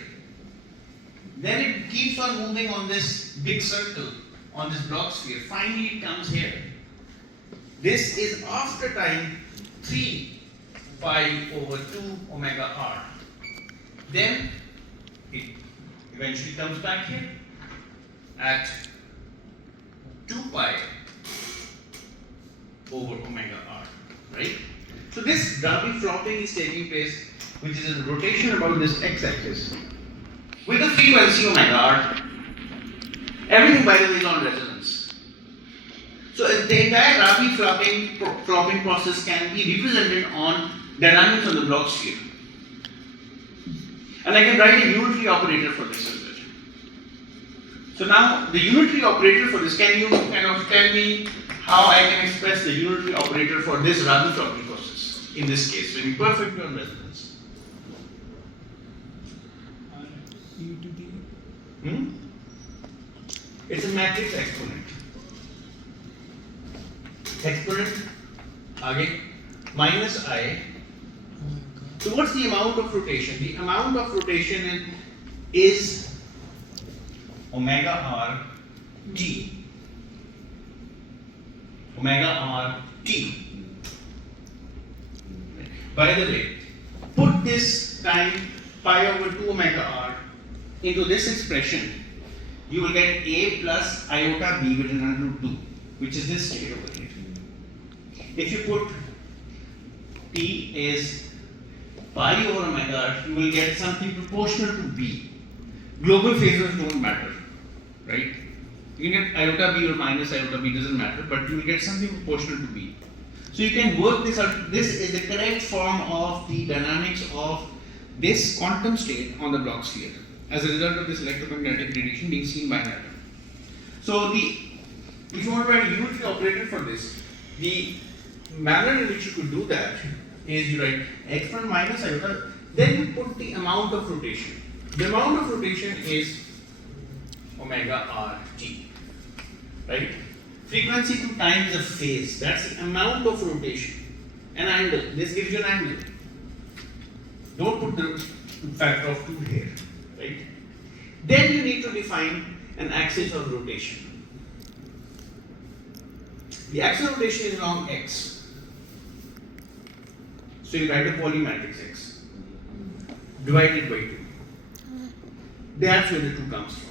Then it keeps on moving on this big circle, on this Bloch sphere. Finally, it comes here. This is after time 3 pi over 2 omega r. Then it eventually comes back here at 2 pi over omega r, right? So this Rabi flopping is taking place, which is a rotation about this x-axis with a frequency omega r. Everything, by the way, is on resonance. So the entire Rabi flopping process can be represented on dynamics on the Bloch sphere. And I can write a unitary operator for this as well. So now the unitary operator for this, can you kind of tell me how I can express the unitary operator for this Rabi flopping process in this case, when perfectly on resonance? U to D. It's a matrix exponent. Exponent, again, minus I. So what's the amount of rotation? The amount of rotation is omega r t. Omega r t. By the way, put this time pi over 2 omega r into this expression, you will get a plus iota b written under root 2, which is this state over here. If you put t is pi over omega r, you will get something proportional to b. Global phasors don't matter, right? You can get iota b or minus iota b, doesn't matter, but you will get something proportional to b. So you can work this out. This is the correct form of the dynamics of this quantum state on the Bloch sphere as a result of this electromagnetic radiation being seen by an atom. So if you want to write a unitary operator for this, the manner in which you could do that is you write exponent minus iota, then you put the amount of rotation. The amount of rotation is omega r t, right? Frequency to time is a phase. That's the amount of rotation. An angle. This gives you an angle. Don't put the factor of 2 here, right? Then you need to define an axis of rotation. The axis of rotation is along x. So you write a Pauli matrix x divided by 2. That's where the 2 comes from.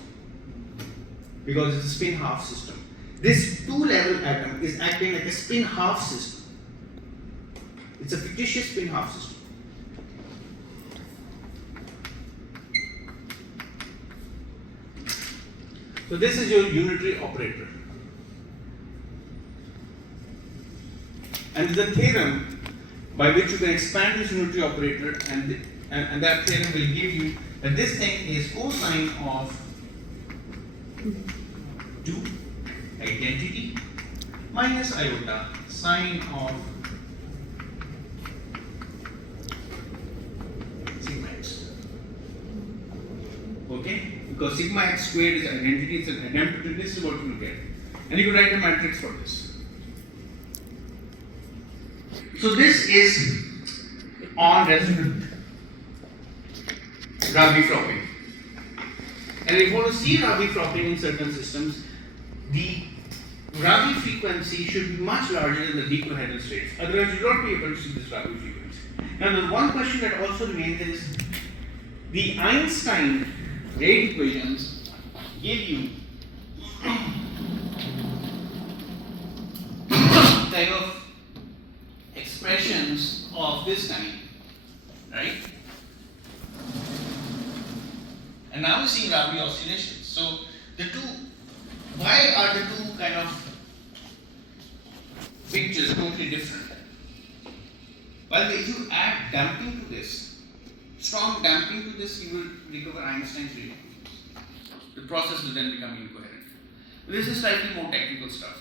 Because it's a spin half system. This 2-level atom is acting like a spin half system. It's a fictitious spin half system. So this is your unitary operator. And the theorem by which you can expand this unitary operator, and that theorem will give you that this thing is cosine of 2 identity minus iota sine of sigma x. Okay? Because sigma x squared is identity, it's an idempotence, this is what you will get. And you can write a matrix for this. So this is on resonant Rabi fropping. And if you want to see Rabi fropping in certain systems, the Rabi frequency should be much larger than the dipole states. Otherwise, you will not be able to see this Rabi frequency. Now, the one question that also remains is the Einstein rate equations give you type of expressions of this kind, right? And now we see Rabi oscillations. So the two, why are the two kind of pictures totally different? Well, if you add damping to this, strong damping to this, you will recover Einstein's rate equations. The process will then become incoherent. This is slightly more technical stuff.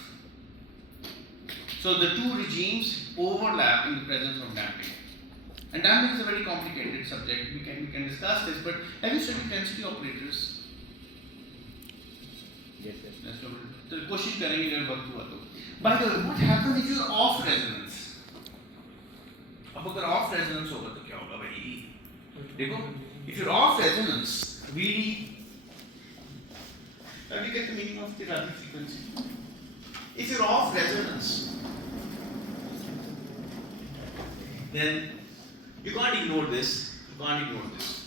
So the two regimes overlap in the presence of damping. And damping is a very complicated subject. We can discuss this, but have you studied density operators? Yes, yes. तो कोशिश करेंगे जब वक्त हुआ तो. By the way, what happens if you're off resonance? अब अगर off resonance होगा तो क्या होगा भाई? देखो, if you're off resonance, really, have you get the meaning of the Rabi frequency? If you're off resonance, then you can't ignore this. You can't ignore this.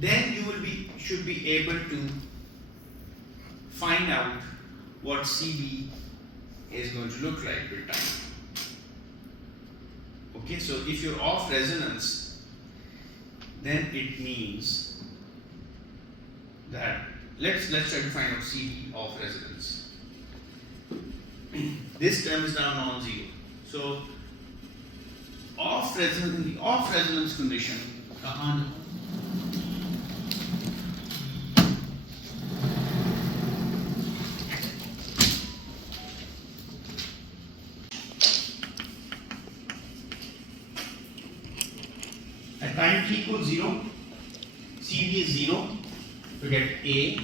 Then you should be able to find out what CB is going to look like with time. Okay, so if you're off resonance, then it means that let's try to find out CB off resonance. This term is now non-zero. So off resonance, in the off resonance condition, at time t equals 0, CB is 0, we get A.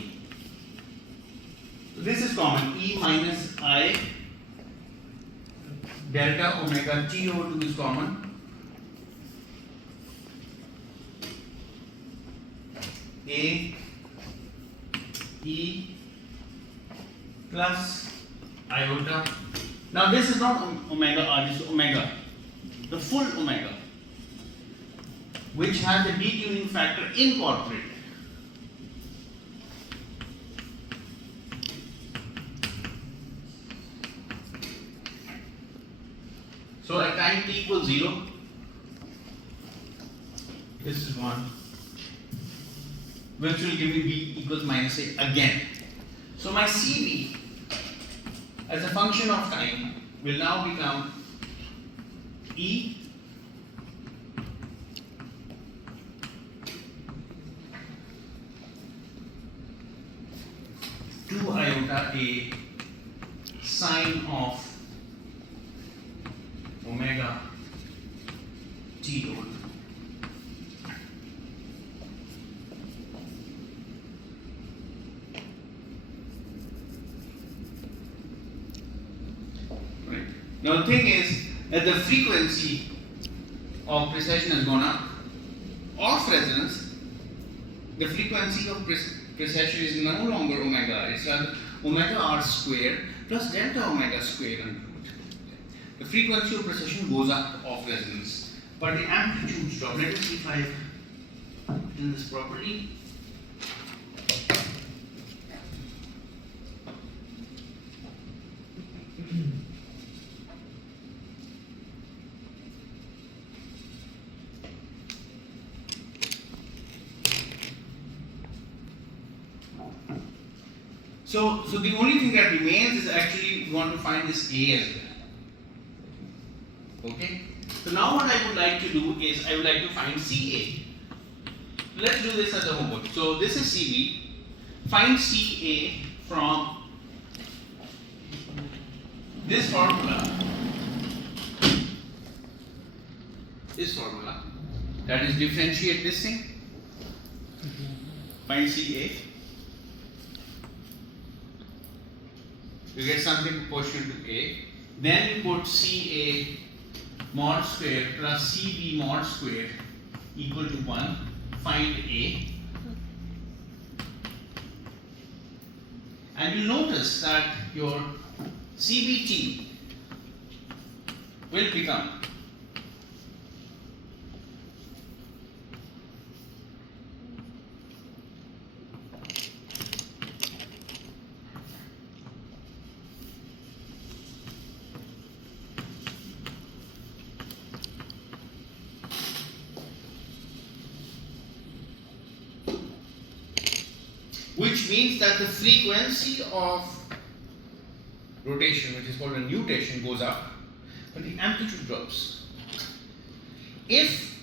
So this is common, E minus I delta omega T over 2 is common. A E plus iota. Now this is not omega R, this is omega, the full omega, which has the detuning factor incorporated. So at time t equals 0, this is 1, which will give me b equals minus a again. So my CB as a function of time will now become E two iota a sine of omega t over 2. Right. Now the thing is that the frequency of precession has gone up. Off resonance, the frequency of precession is no longer omega, it's rather omega r squared plus delta omega squared under root. The frequency of precession goes up off resonance. but the amplitudes drop. Let me see if I've written this properly. So the only thing that remains is actually we want to find this A as well. Okay? So now what I would like to do is I would like to find CA. Let's do this as a homework. So this is CB. Find CA from this formula. This formula. That is differentiate this thing. Find CA. You get something proportional to A. Then you put CA mod square plus CB mod square equal to 1. Find A. And you notice that your CBT will become which means that the frequency of rotation, which is called a nutation, goes up, but the amplitude drops. If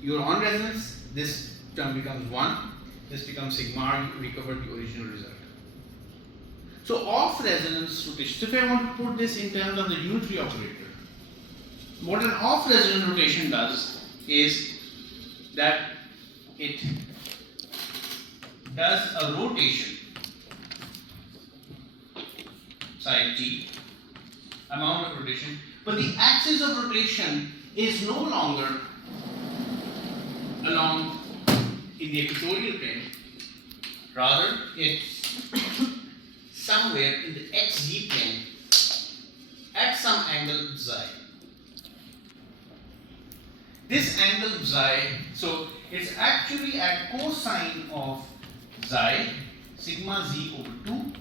you're on resonance, this term becomes 1, this becomes sigma, you recover the original result. So off resonance rotation, so if I want to put this in terms of the unitary operator, what an off resonance rotation does is that it does a rotation psi t, amount of rotation, but the axis of rotation is no longer along in the equatorial plane, rather it's somewhere in the xz plane at some angle psi. This angle psi, so it's actually at cosine of psi sigma z over 2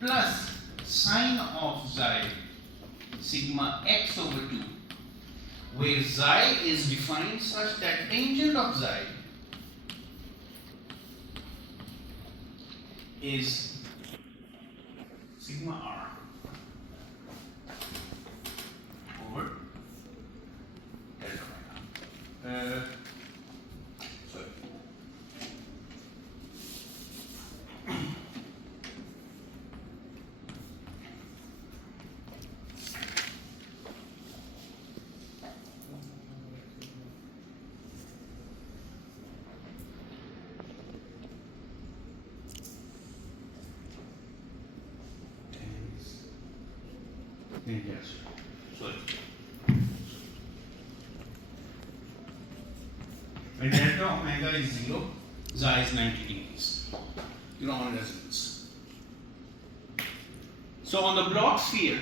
plus sine of psi sigma x over 2, where psi is defined such that tangent of psi is sigma r over delta omega. Sorry. Yes. Sorry. When delta omega is 0, psi is 90 degrees. You're on resonance. So on the Bloch sphere,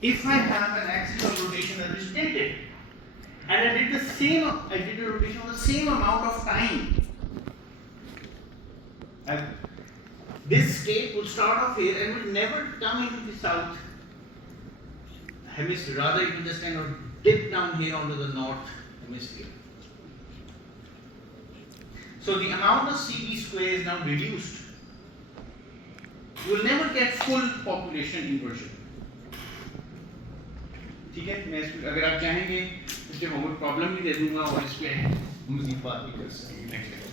if I have an axis of rotation that is tilted, and I did a rotation on the same amount of time, this state will start off here and will never come into the south hemisphere, rather it will just kind of dip down here onto the north hemisphere. So the amount of CB square is now reduced. You will never get full population inversion. ठीक है, मैं इसको अगर आप चाहेंगे इसके homework problem भी दे दूंगा और इस पे मज़ीद बात भी कर सकेंगे नेक्स्ट लेक्चर।